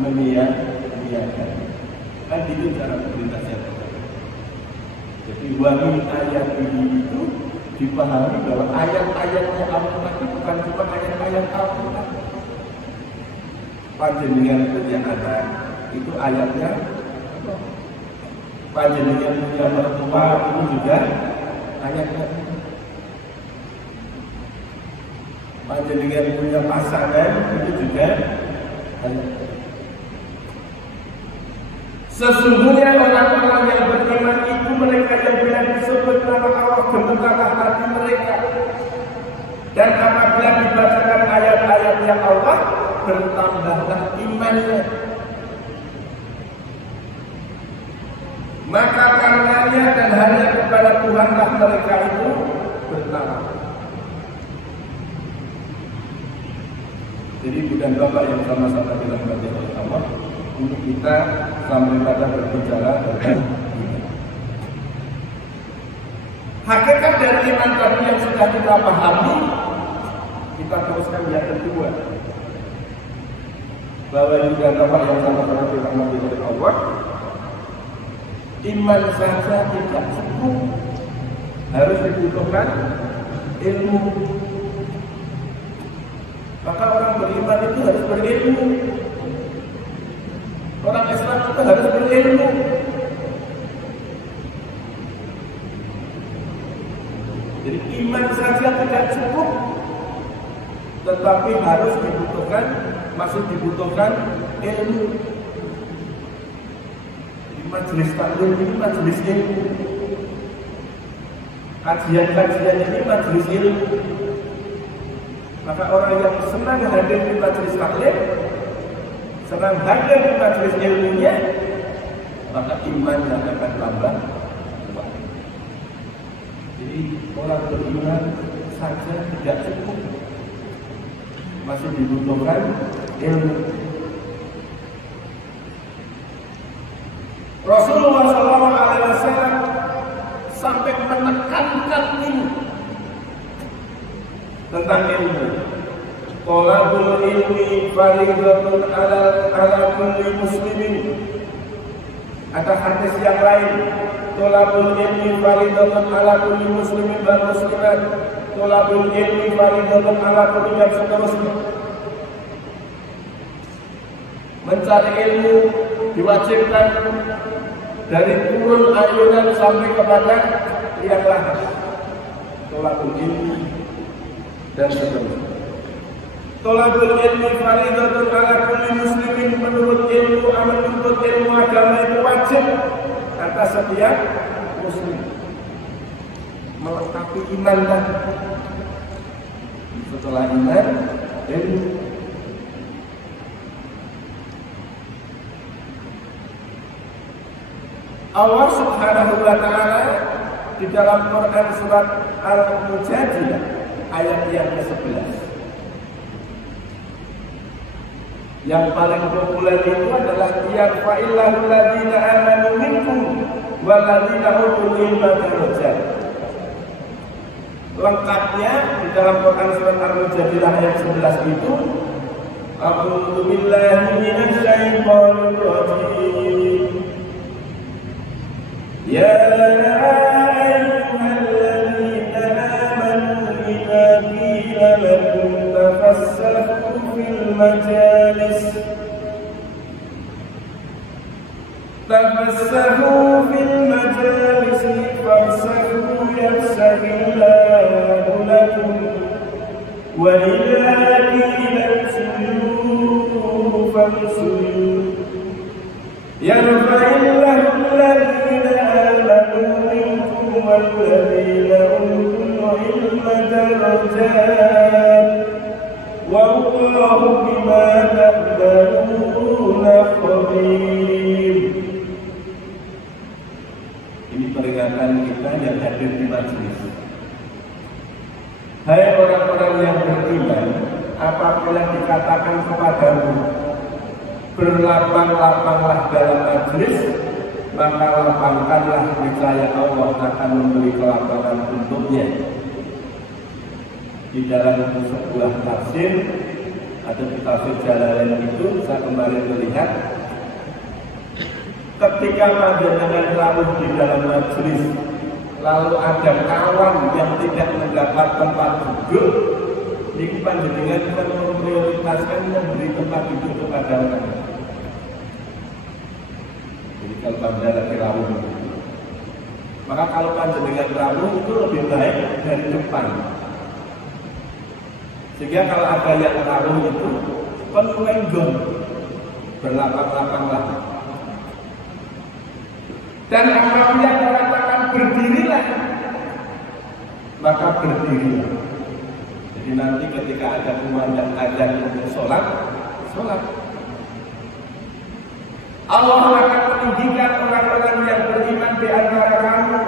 menyia-nyiakan. Kan itu cara berintahnya. Jadi wamin ayat ini itu dipahami bahwa ayat-ayatnya Allah itu bukan cuma ayat-ayat Al-Quran. Panjenengan punya anak itu ayatnya, panjenengan punya mertua itu juga ayatnya, panjenengan punya pasangan itu juga ayatnya. Sesungguhnya orang-orang yang beriman itu mereka yang bila disebut nama Allah gemetarlah hati mereka. Dan apabila dibacakan ayat-ayatnya Allah, bertambahlah imannya. Maka karenanya dan hanya kepada Tuhanlah mereka itu bertawakal. Jadi bukan Bapak yang sama-sama dirahmati oleh Allah, untuk kita sampai pada berbicara tentang iman. Hakikat dari iman tadi yang sudah kita pahami, kita teruskan yang kedua, bahwa juga Bapak yang sama-sama dirahmati oleh Allah, iman saja tidak cukup, harus dibutuhkan ilmu. Maka orang beriman itu harus berilmu. Orang Islam itu harus berilmu. Jadi iman saja tidak cukup, tetapi harus dibutuhkan, masih dibutuhkan ilmu. majelis taklim ini majelis ilmu. Kajian-kajian ini majelis ilmu. Maka orang yang senang hadir di majelis taklim, senang hadir di majelis ilmunya, maka imannya akan tambah. Jadi orang beriman saja tidak cukup, masih dibutuhkan ilmu. Rasulullah SAW sampai menekankan ini tentang ilmu. Thalabul ilmi fardhatun ala kulli muslimin. Ada hadis yang lain, thalabul ilmi fardhatun ala kulli muslimin wal muslimat. Thalabul ilmi fardhatun ala kulli dan seterusnya. Mencari ilmu diwajibkan dari turun ayunan sampai kepada yang lahir. Thalabul ilmi dan seterusnya. Thalabul ilmi fardhatun ala kulli muslimin. Menuntut ilmu agama itu wajib atas setiap muslim. Melengkapi iman tadi. Setelah iman, ilmu. Allah Subhanahu wa Ta'ala di dalam Quran surat Al-Mujadilah ayat yang ke-11. Yang paling populer itu adalah yarfa'illahu alladziina aamanu minkum walladziina utul ilma darajat. Lengkapnya di dalam Quran surat Al-Mujadilah ayat 11 itu, a'udzu billahi minasy syaithanir rajim. Ya ayyuhalladzina amanu idza qila lakum tafassahu fil majalis fafsahu yafsahillahu lakum wa idza qila inshudu famshudu yarfa'illahu alladhina amanu minkum walladhina utul ilma darajat wallahu bima ta'maluna khabir. Ini peringatan kita yang hadir di majelis. Hai orang-orang yang beriman, apabila dikatakan kepadamu berlapang-lapanglah dalam majelis, maka lapangkanlah, niscaya Allah akan memberi kelapangan untuknya. Di dalam sebuah tafsir, ada di tafsir Jalalain itu, saya kemarin melihat ketika panjenengan rawuh di dalam majelis, lalu ada kawan yang tidak mendapat tempat duduk, ini panjenengan akan memprioritaskan memberi tempat duduk kepada orang. Jadi kalau panjenengan lagi rawuh, maka kalau panjenengan rawuh itu lebih baik dari depan. Sehingga kalau ada yang rawuh itu penuh lenggong, berlapang-lapanglah. Dan apabila mengatakan berdirilah, maka berdirilah. Jadi nanti ketika ada kumandang azan untuk sholat. Allah akan meninggikan orang-orang yang beriman di antara kamu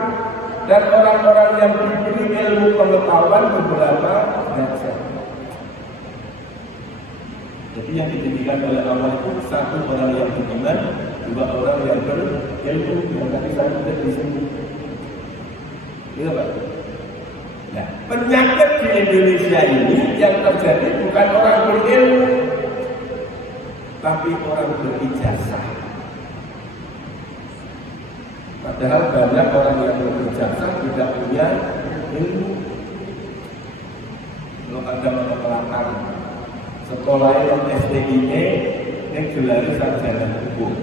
dan orang-orang yang diberi ilmu pengetahuan beberapa derajat. Jadi yang ditinggikan oleh Allah itu satu orang yang beriman, dua orang yang berilmu, yang tadi saya sudah disebut. Iya Pak. Nah, penyakit di Indonesia ini yang terjadi bukan orang berilmu, tapi orang berijazah. Padahal banyak orang yang berijazah tidak punya ilmu. Kalau Anda mau kelakar, sekolah yang STIE yang gelari sarjana hukum.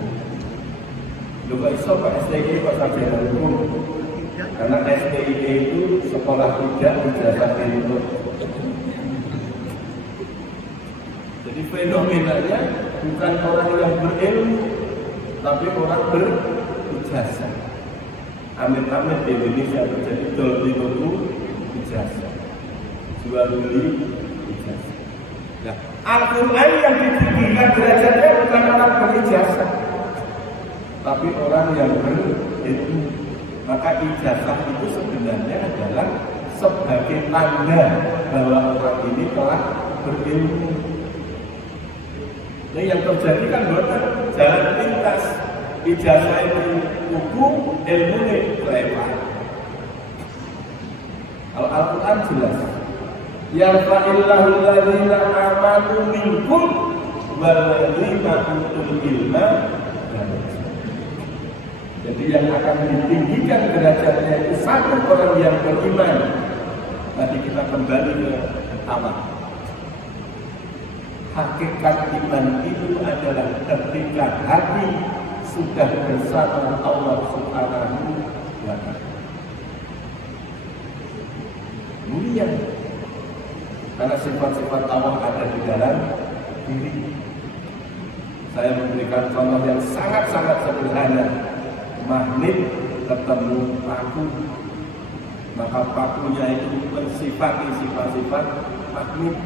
Lu kok iso Pak STIE kok sarjana hukum? Karena STIE itu sekolah tidak ijazah ilmu. Jadi fenomenanya bukan orang yang berilmu, tapi orang berijazah. ijazah. Amit-amit di Indonesia terjadi jual beli ijazah, jual beli ijazah. Nah, Al-Quran yang ditinggikan derajatnya bukan orang berijazah, tapi orang yang berilmu. Maka ijazah itu sebenarnya adalah sebagai tanda bahwa orang ini telah berilmu. Nah, yang terjadi kan bukan jalan lintas, ijazah itu buku, ilmu itu lewat. Kalau Al-Quran jelas, yarfa'illahu alladhina amanu minkum walladzina utul ilma darajat. Jadi yang akan ditinggikan derajatnya itu satu orang yang beriman. Tadi kita kembali ke awal. Hakikat iman itu adalah ketika hati sudah bersama Allah Subhanahu wa Ta'ala. Mulia. Karena sifat-sifat Allah ada di dalam diri. Saya memberikan contoh yang sangat-sangat sederhana. Magnet ketemu paku, maka pakunya itu mensifati sifat-sifat magnet.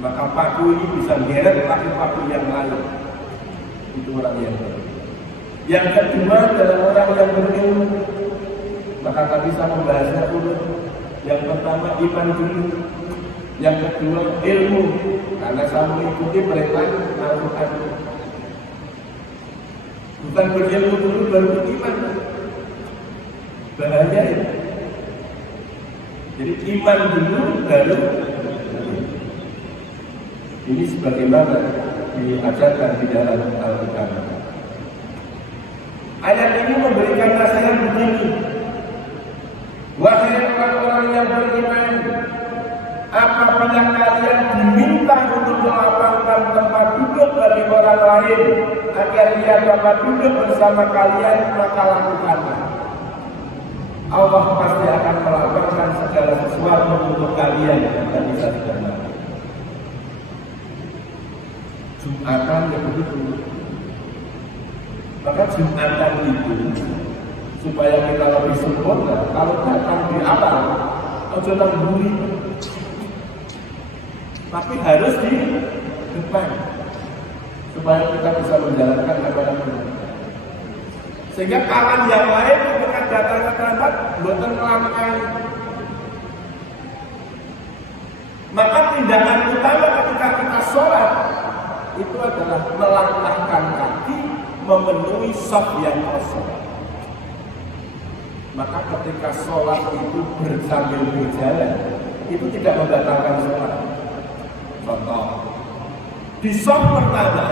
Maka paku ini bisa geret paku-paku yang lain. Itu orang yang berilmu. Yang kedua adalah orang yang berilmu. Maka tak bisa membahasnya dulu. Yang pertama iman dulu. Yang kedua ilmu. Karena saya mengikuti perintah Al-Quran. Bukan berilmu dulu baru beriman. Bahaya itu. Jadi iman dulu baru. Ini sebagaimana diajarkan di dalam Al-Quran. Ayat ini memberikan nasihat begini. Wahai orang-orang yang beriman, apabila kalian diminta untuk melapangkan tempat duduk bagi orang lain agar dia dapat duduk bersama kalian, maka lakukanlah. Allah pasti akan melapangkan segala sesuatu untuk kalian yang bisa dikenal. Jumatan yang begitu. Maka Jumatan itu supaya kita lebih sempurna. Kalau datang di awal, ojo namburi, tapi harus di depan supaya kita bisa menjalankan amanah Tuhan. Sehingga kawan yang lain ketika datang ke tempat bukan melampai. Maka tindakan utama ketika kita sholat itu adalah melangkahkan kaki memenuhi shaf yang kosong. Maka ketika sholat itu bersambil berjalan, itu tidak membatalkan sholat. Contoh, di shaf pertama,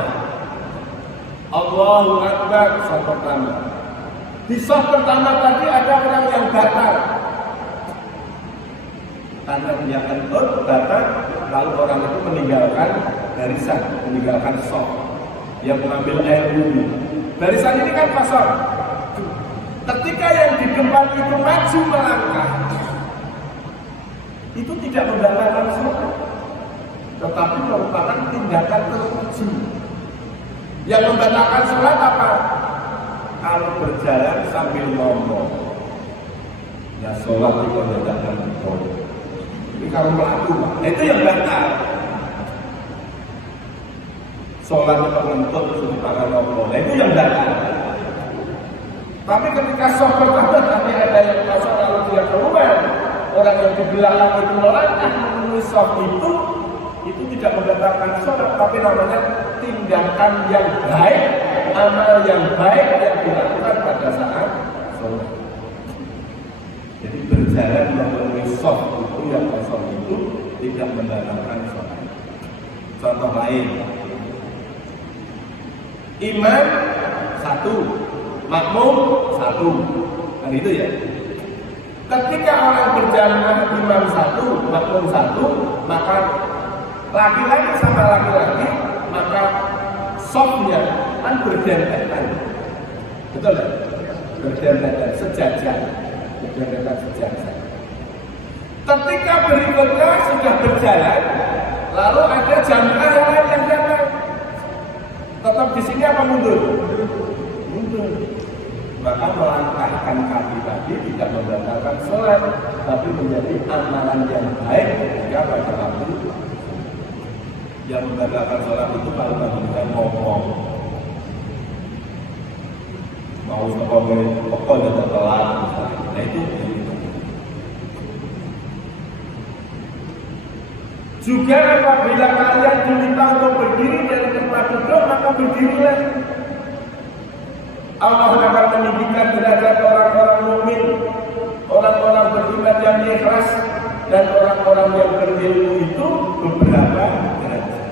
Allahu Akbar, shaf pertama. Di shaf pertama tadi ada orang yang batal. Karena dia kentur, batal, lalu orang itu meninggalkan barisan, meninggalkan shaf. Dia mengambil air wudhu. Barisan ini kan kosong. Ketika yang di depan itu maju melangkah, itu tidak membatalkan sholat, tetapi merupakan tindakan terpuji. Yang membatalkan sholat apa? Kalau berjalan sambil ngomong, ya sholat itu membatalkan sholat. Tapi kalau melakukan, itu yang batal. Sholat itu menuntut sudah ngomong, itu yang batal. Tapi ketika sholat pertama tapi ada yang kosong lalu dia keluar, orang yang di belakang itu melangkah memenuhi sholat itu tidak membatalkan sholat, tapi namanya tindakan yang baik, amal yang baik yang dilakukan pada saat sholat. Jadi berjalan memenuhi sholat itu yang kosong itu tidak membatalkan sholat. Contoh lain, imam satu, makmum satu, kan itu ya. Ketika orang berjamaah imam satu, makmum satu, maka laki-laki sama laki-laki, maka shafnya kan berdempetan, betul ya? Berdempetan, sejajar, berdempetan sejajar. Ketika berikutnya sudah berjalan, lalu ada jamaah yang lain yang datang, tetap di sini apa mundur? Mundur. Maka melangkahkan kaki tadi tidak membatalkan sholat, tapi menjadi amalan yang baik ketika pada waktu. Yang membatalkan sholat itu kalau kita ngomong, mau ngomong pokok dan telat, nah itu. Juga apabila kalian diminta untuk berdiri dari tempat duduk, maka berdirilah. Allah akan meninggikan derajat orang-orang mukmin, orang-orang beriman yang ikhlas, dan orang-orang yang berilmu itu beberapa derajat.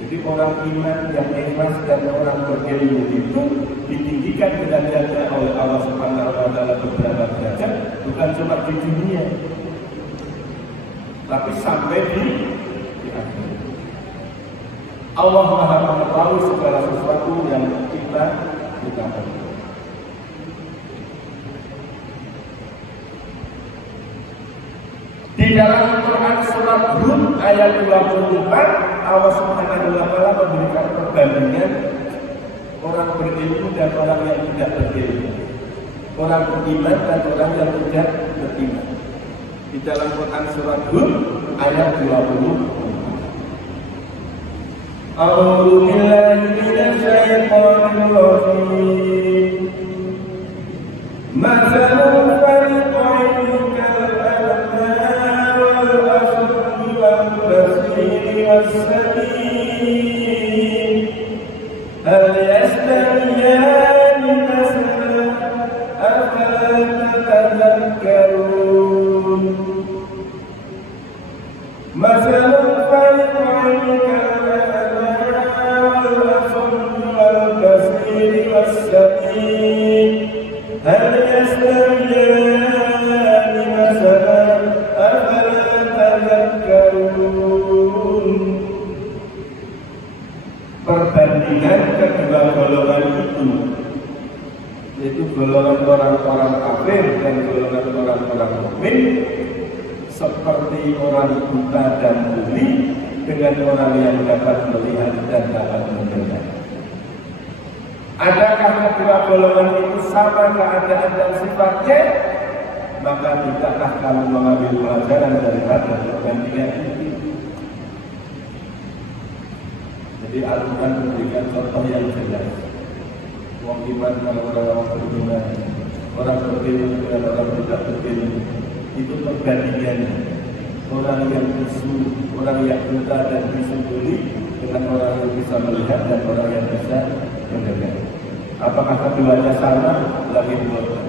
Jadi orang iman yang ikhlas dan orang berilmu itu ditinggikan derajatnya oleh Allah Subhanahu wa taala beberapa derajat, bukan cuma di dunia, tapi sampai di akhirat. Allah Maha mengetahui segala sesuatu yang kita lakukan. Di dalam Quran surat Hud ayat 24, Allah Subhanahu wa taala memberikan perbandingan orang berilmu dan orang yang tidak berilmu, orang beriman dan orang yang tidak beriman. Di dalam Quran surat Hud ayat 24. A'udzu billahi minasy syaithanir rajim. Matsalul fariqaini kal-a'ma wal asri wal basiri was-samin. Hal yastawiyani masalan afala tatadhakkarun. Matsalul fariqaini هل يستويان مثلا أفلا تذكرون. Perbandingan kedua golongan itu, yaitu golongan orang-orang kafir dan golongan orang-orang mukmin, seperti orang buta dan tuli dengan orang yang dapat melihat dan dapat mendengar. Adakah kedua golongan itu sama keadaan dan sifatnya? Maka tidaklah kamu mengambil pelajaran daripada perbandingan itu. Jadi Al-Quran memberikan contoh yang jelas. Wong iman kalau orang beriman, orang berilmu dan orang tidak berilmu, itu perbandingannya. Orang yang bisu, orang yang buta dan bisu tuli dengan orang yang bisa melihat dan orang yang bisa mendengar. Apakah keduanya sama? Lagi dua.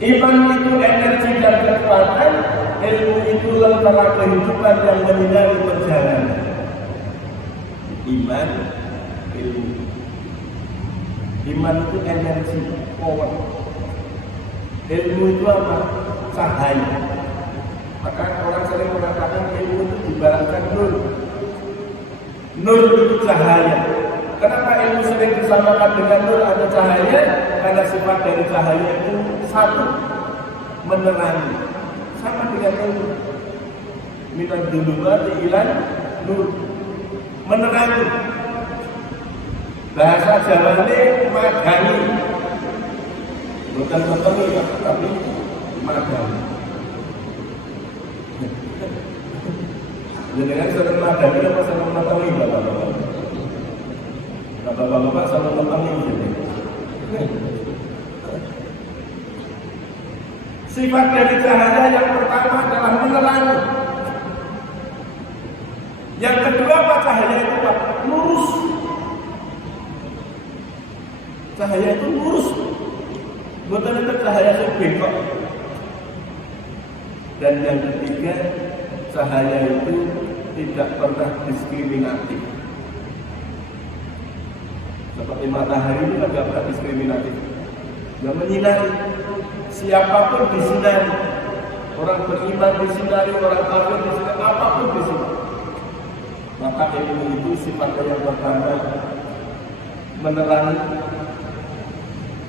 Iman itu energi dan kekuatan, ilmu itu lentera kehidupan yang menyinari perjalanan. Iman, ilmu. Iman itu energi, power. Ilmu itu apa? Cahaya. Maka orang sering mengatakan ilmu itu dibaratkan nur. Nur itu cahaya. Kenapa ilmu sering disamakan dengan nur atau cahaya? Karena sifat dari cahaya itu satu, menerangi. Sama dengan ilmu. Minat dzulumati ilan nur, menerangi. Bahasa Jawa ini magani. Bukan menerangi, tapi magani. Jadi kan sering magani apa sering menerangi, Bapak-bapak? Bapak-bapak sama menerangi. Sifat dari cahaya yang pertama adalah menerangi. Yang kedua apa cahaya itu Pak? Lurus. Cahaya itu lurus. Bukan itu cahaya yang bengkok. Dan yang ketiga, cahaya itu tidak pernah diskriminatif. Seperti matahari itu tidak pernah diskriminatif. Yang menyinari siapapun disinari. Orang beriman disinari, orang kafir disinari, apapun disinari. Maka ilmu itu sifatnya yang pertama menerangi.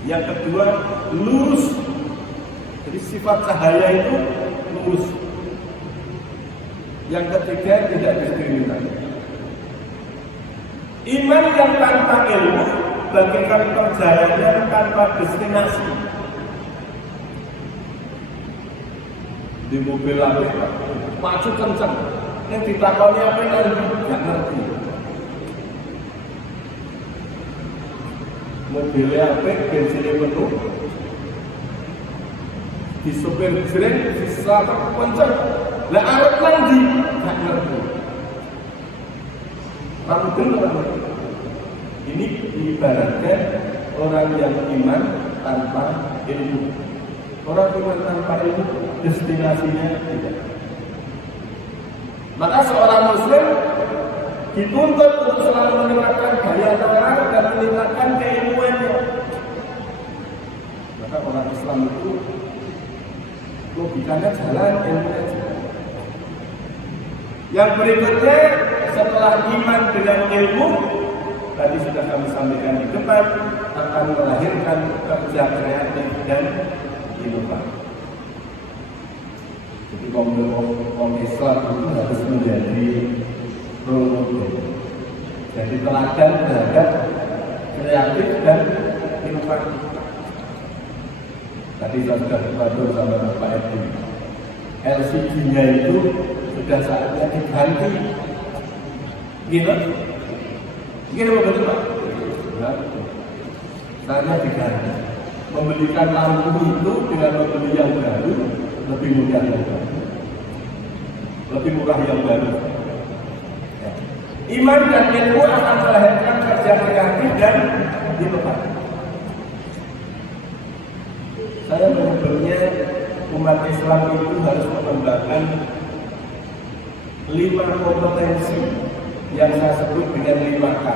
Yang kedua lurus. Jadi sifat cahaya itu lurus. Yang ketiga tidak diskriminatif. Iman yang tanpa ilmu bagaikan perjalanan tanpa destinasi. Di mobil apa? Maju kencang. Yang ditakoni apa yang nggak ngerti. Mobilnya apa? Bensinnya penuh. Di sopir jreng, di selatan kencang. Lah arep lagi nggak ngerti. Kamu dengar? Ini ibaratnya orang yang iman tanpa ilmu. Orang iman tanpa ilmu destinasinya tidak. Maka seorang muslim dituntut untuk selalu meningkatkan daya tahan dan meningkatkan keilmuannya. Maka orang Islam itu logikanya jalan, ilmunya jalan. Yang berikutnya setelah iman dengan ilmu, tadi sudah kami sampaikan di depan, akan melahirkan kerja kreatif dan inovasi. Jadi kaum Islam itu harus menjadi role model, jadi teladan terhadap kreatif dan inovasi. Tadi saya sudah berbantu sama Pak Edi, LCD-nya itu sudah saatnya diganti. Gimana? Gimana betul Pak? Saatnya diganti. Membelikan lampu itu dengan membeli yang baru lebih mudah yang baru, lebih murah yang baru. Ya. Iman dan ilmu akan melahirkan kerja kreatif dan inovasi. Saya menyebutnya umat Islam itu harus mengembangkan 5 kompetensi yang saya sebut dengan 5K.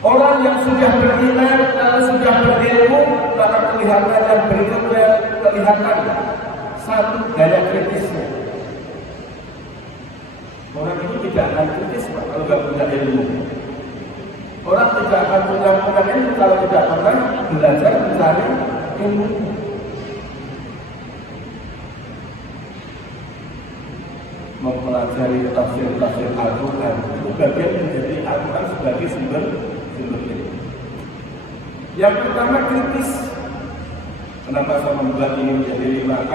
Orang yang sudah beriman lalu sudah berilmu, maka kelihatan yang berikutnya kelihatan satu daya kritisnya. Orang itu tidak akan kritis kalau tidak punya ilmu. Orang tidak akan punya ilmu kalau tidak pernah belajar mencari ilmu. Mempelajari tafsir-tafsir Al-Quran itu bagian menjadi Al-Quran sebagai sumber ilmu. Yang pertama kritis. Kenapa saya membuat ini menjadi 5K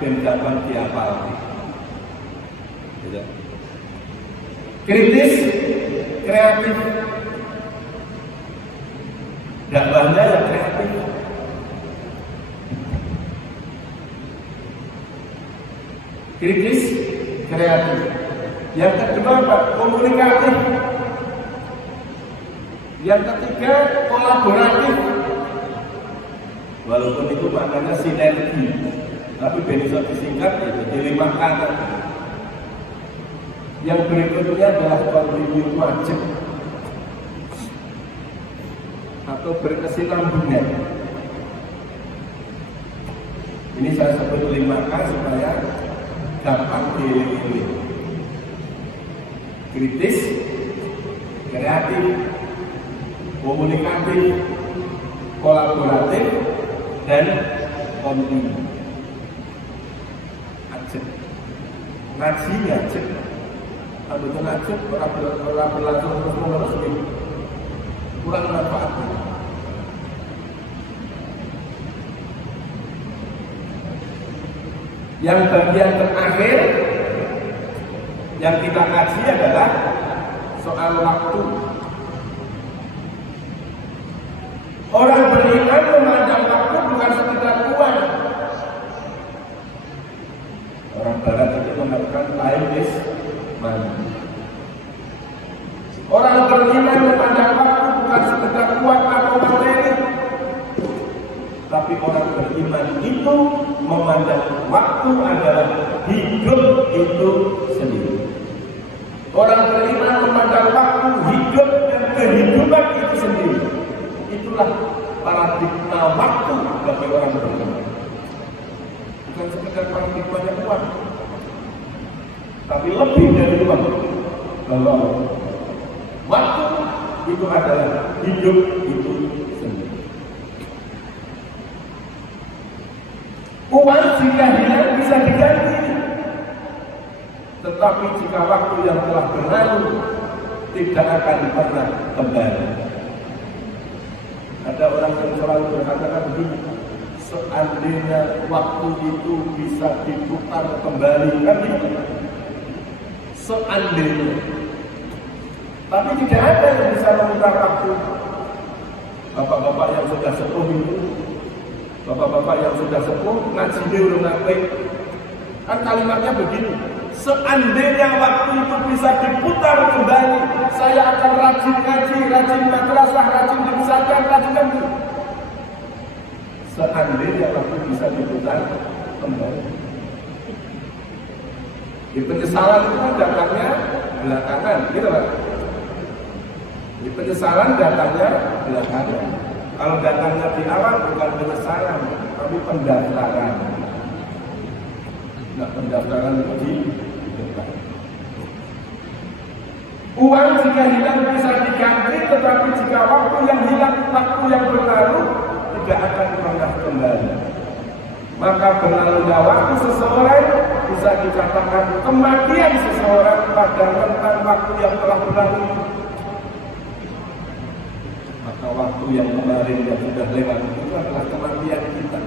dan dapat dihafal? Kritis, kreatif. Dakwahnya yang kreatif. Kritis, kreatif. Yang kedua apa? Komunikatif. Yang ketiga kolaboratif. Walaupun itu maknanya sinergi, tapi bisa disingkat ya jadi 5 kata. Yang berikutnya adalah kontribusi wajib atau berkesinambungan. Ini saya sebut 5K supaya gampang dipilih. Kritis, kreatif, komunikatif, kolaboratif, dan kontinu. Ajib. Ngaji ngajib. Kalau itu ngajib, orang berlangsung terus-menerus ini kurang manfaatnya. Yang bagian terakhir yang kita kaji adalah soal waktu. Orang beriman memandang waktu bukan sekedar uang. Orang barat itu mengatakan time is money. Orang beriman memandang waktu bukan sekedar uang atau materi. Tapi orang beriman itu memandang waktu adalah hidup itu sendiri. Orang beriman memandang waktu, hidup dan kehidupan itu sendiri. Itulah paradigma waktu bagi orang beriman. Bukan sekedar paradigmanya uang, tapi lebih dari uang. Bahwa waktu itu adalah hidup itu sendiri. Uang jika hilang bisa diganti, tetapi Tetapi jika waktu yang telah berlalu tidak akan pernah kembali. Ada orang yang selalu berkata begini, seandainya waktu itu bisa diputar kembali, kan itu? Seandainya. Tapi tidak ada yang bisa memutar waktu. Bapak-bapak yang sudah sepuh itu, bapak-bapak yang sudah sepuh, ngaji dulu ngapain? Kan kalimatnya begini, seandainya waktu itu bisa diputar kembali, saya akan rajin ngaji, rajin madrasah, rajin di pesantren, rajin ngaji. Seandainya waktu bisa diputar kembali. Di penyesalan itu kan datangnya belakangan, gitu Pak. Di penyesalan datangnya belakangan. Kalau datangnya di awal bukan penyesalan, tapi pendaftaran. Nah, pendaftaran itu di depan. Uang jika hilang bisa diganti, tetapi jika waktu yang hilang, waktu yang berlalu tidak akan pernah kembali. Maka berlalunya waktu seseorang bisa dikatakan kematian seseorang pada rentang waktu yang telah berlalu. Maka waktu yang kemarin yang sudah lewat itu adalah kematian kita.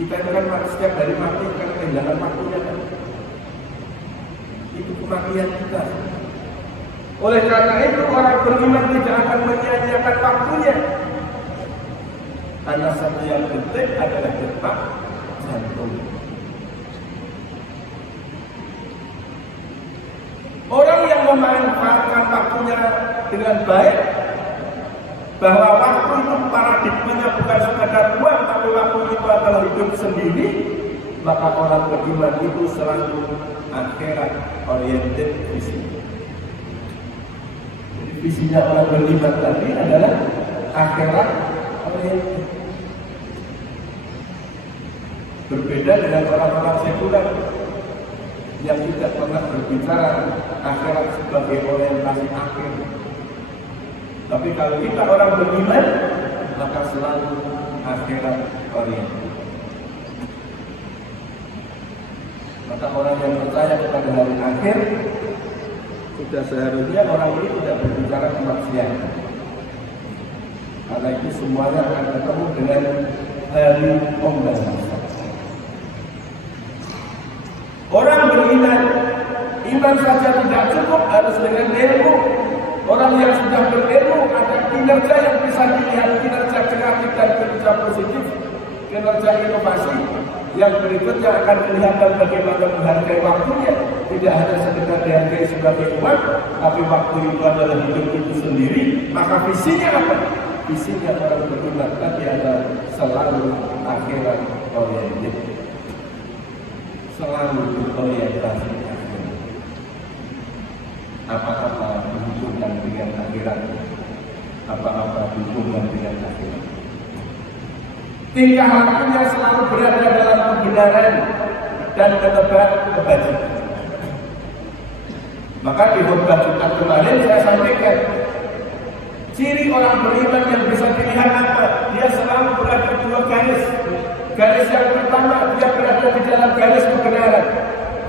Kita itu kan setiap hari mati kan kehilangan waktunya kan. Itu kematian kita. Oleh karena itu orang beriman tidak akan menyia-nyiakan waktunya. Karena setiap detik adalah detak jantung. Orang yang memanfaatkan waktunya dengan baik, bahwa waktu itu paradigmanya bukan sekadar uang, tapi waktu itu adalah hidup sendiri, maka orang beriman itu selalu akhirat oriented visi. Jadi visinya orang beriman tadi adalah akhirat oriented. Berbeda dengan orang-orang sekuler yang tidak pernah berbicara akhirat sebagai orientasi akhir. Tapi kalau kita orang beriman, maka selalu akhirat oriented. Maka orang yang percaya kepada hari akhir, sudah seharusnya orang ini tidak berbicara kemaksiatan. Karena itu semuanya akan ketemu dengan hari pembalasan. Orang beriman, iman saja tidak cukup, harus dengan ilmu. Orang yang sudah berilmu ada kinerja yang bisa dilihat, kinerja kreatif dan kinerja positif, kinerja inovasi. Yang berikutnya akan kelihatan bagaimana menghargai waktunya. Tidak hanya sekedar dihargai sebagai uang, tapi waktu itu adalah hidup itu sendiri. Maka visinya apa? Visinya orang beriman tadi adalah selalu akhirat oriented, selalu berorientasi akhir. Apa-apa dihubungkan dengan akhirat, apa-apa dihubungkan dengan akhirat. Tingkah lakunya selalu berada dalam kebenaran dan menebar kebajikan. Maka di khutbah Jumat kemarin saya sampaikan, ciri orang beriman yang bisa dilihat apa? Dia selalu berada di dua garis. Garis yang pertama, dia berada di dalam garis kebenaran.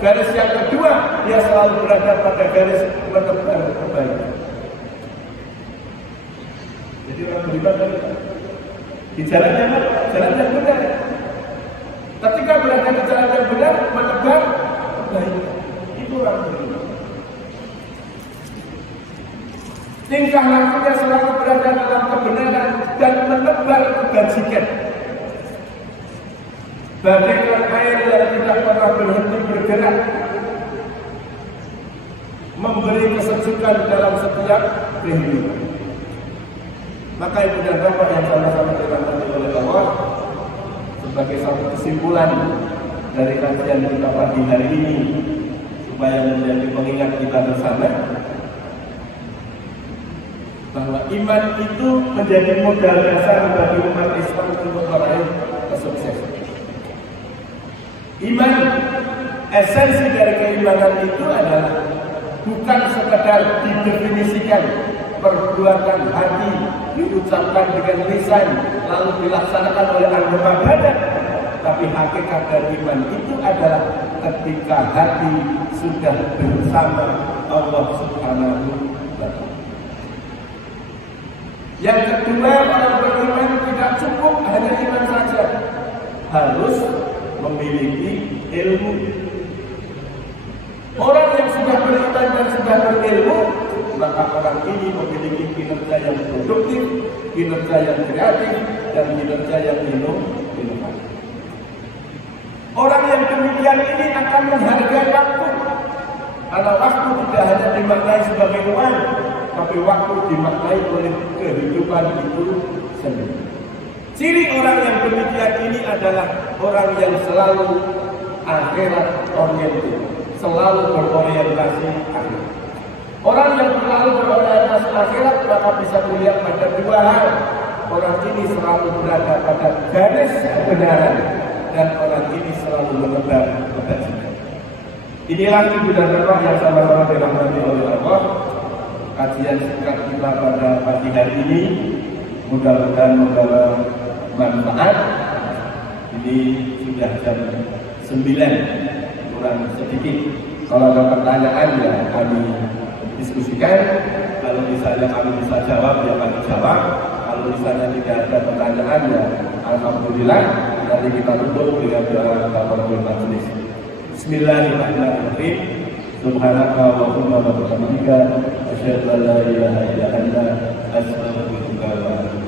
Garis yang kedua, dia selalu berada pada garis menebar kebaikan. Jadi orang beriman di jalan yang benar. Ketika berada di jalan yang benar, menebar kebaikan. Itu orang beriman. Tingkah lakunya selalu berada dalam kebenaran dan menebar kebajikan. Bagaikan air yang tidak pernah berhenti bergerak, memberi kesejukan dalam setiap kehidupan. Maka ibu dan bapak yang sama-sama dirahmati oleh Allah, sebagai satu kesimpulan dari kajian kita pagi hari ini, supaya menjadi pengingat kita bersama, bahwa iman itu menjadi modal dasar bagi umat Islam untuk meraih kesuksesan. Iman, esensi dari keimanan itu adalah bukan sekedar didefinisikan perbuatan hati, diucapkan dengan lisan, lalu dilaksanakan oleh anggota badan, tapi hakikat dari iman itu adalah ketika hati sudah bersama Allah Subhanahu wa Ta'ala. Yang kedua, orang beriman tidak cukup hanya iman saja, harus memiliki ilmu. Orang yang sudah beriman dan sudah berilmu, maka orang ini memiliki kinerja yang produktif, kinerja yang kreatif, dan kinerja yang inovatif. Orang yang demikian ini akan menghargai waktu, karena waktu tidak hanya dimaknai sebagai uang, tapi waktu dimaknai oleh kehidupan itu sendiri. Ciri orang yang demikian ini adalah orang yang selalu akhirat oriented, selalu berorientasi akhirat. Orang yang selalu berorientasi akhirat maka bisa dilihat pada dua hal. Orang ini selalu berada pada garis kebenaran dan orang ini selalu menebar kebenaran. Inilah ibu dan bapak yang sama-sama dirahmati oleh Allah. Kajian singkat kita pada pagi hari ini mudah-mudahan membawa manfaat. Ini sudah jam 9 kurang sedikit. Kalau ada pertanyaan ya kami diskusikan. Kalau misalnya kami bisa jawab ya kami jawab. Kalau misalnya tidak ada pertanyaan ya alhamdulillah. Nanti kita tutup dengan doa kafaratul majlis. Bismillahirrahmanirrahim. Subhanaka wa bihamdika asyhadu an la ilaha illa anta astaghfiruka wa atubu ilaik.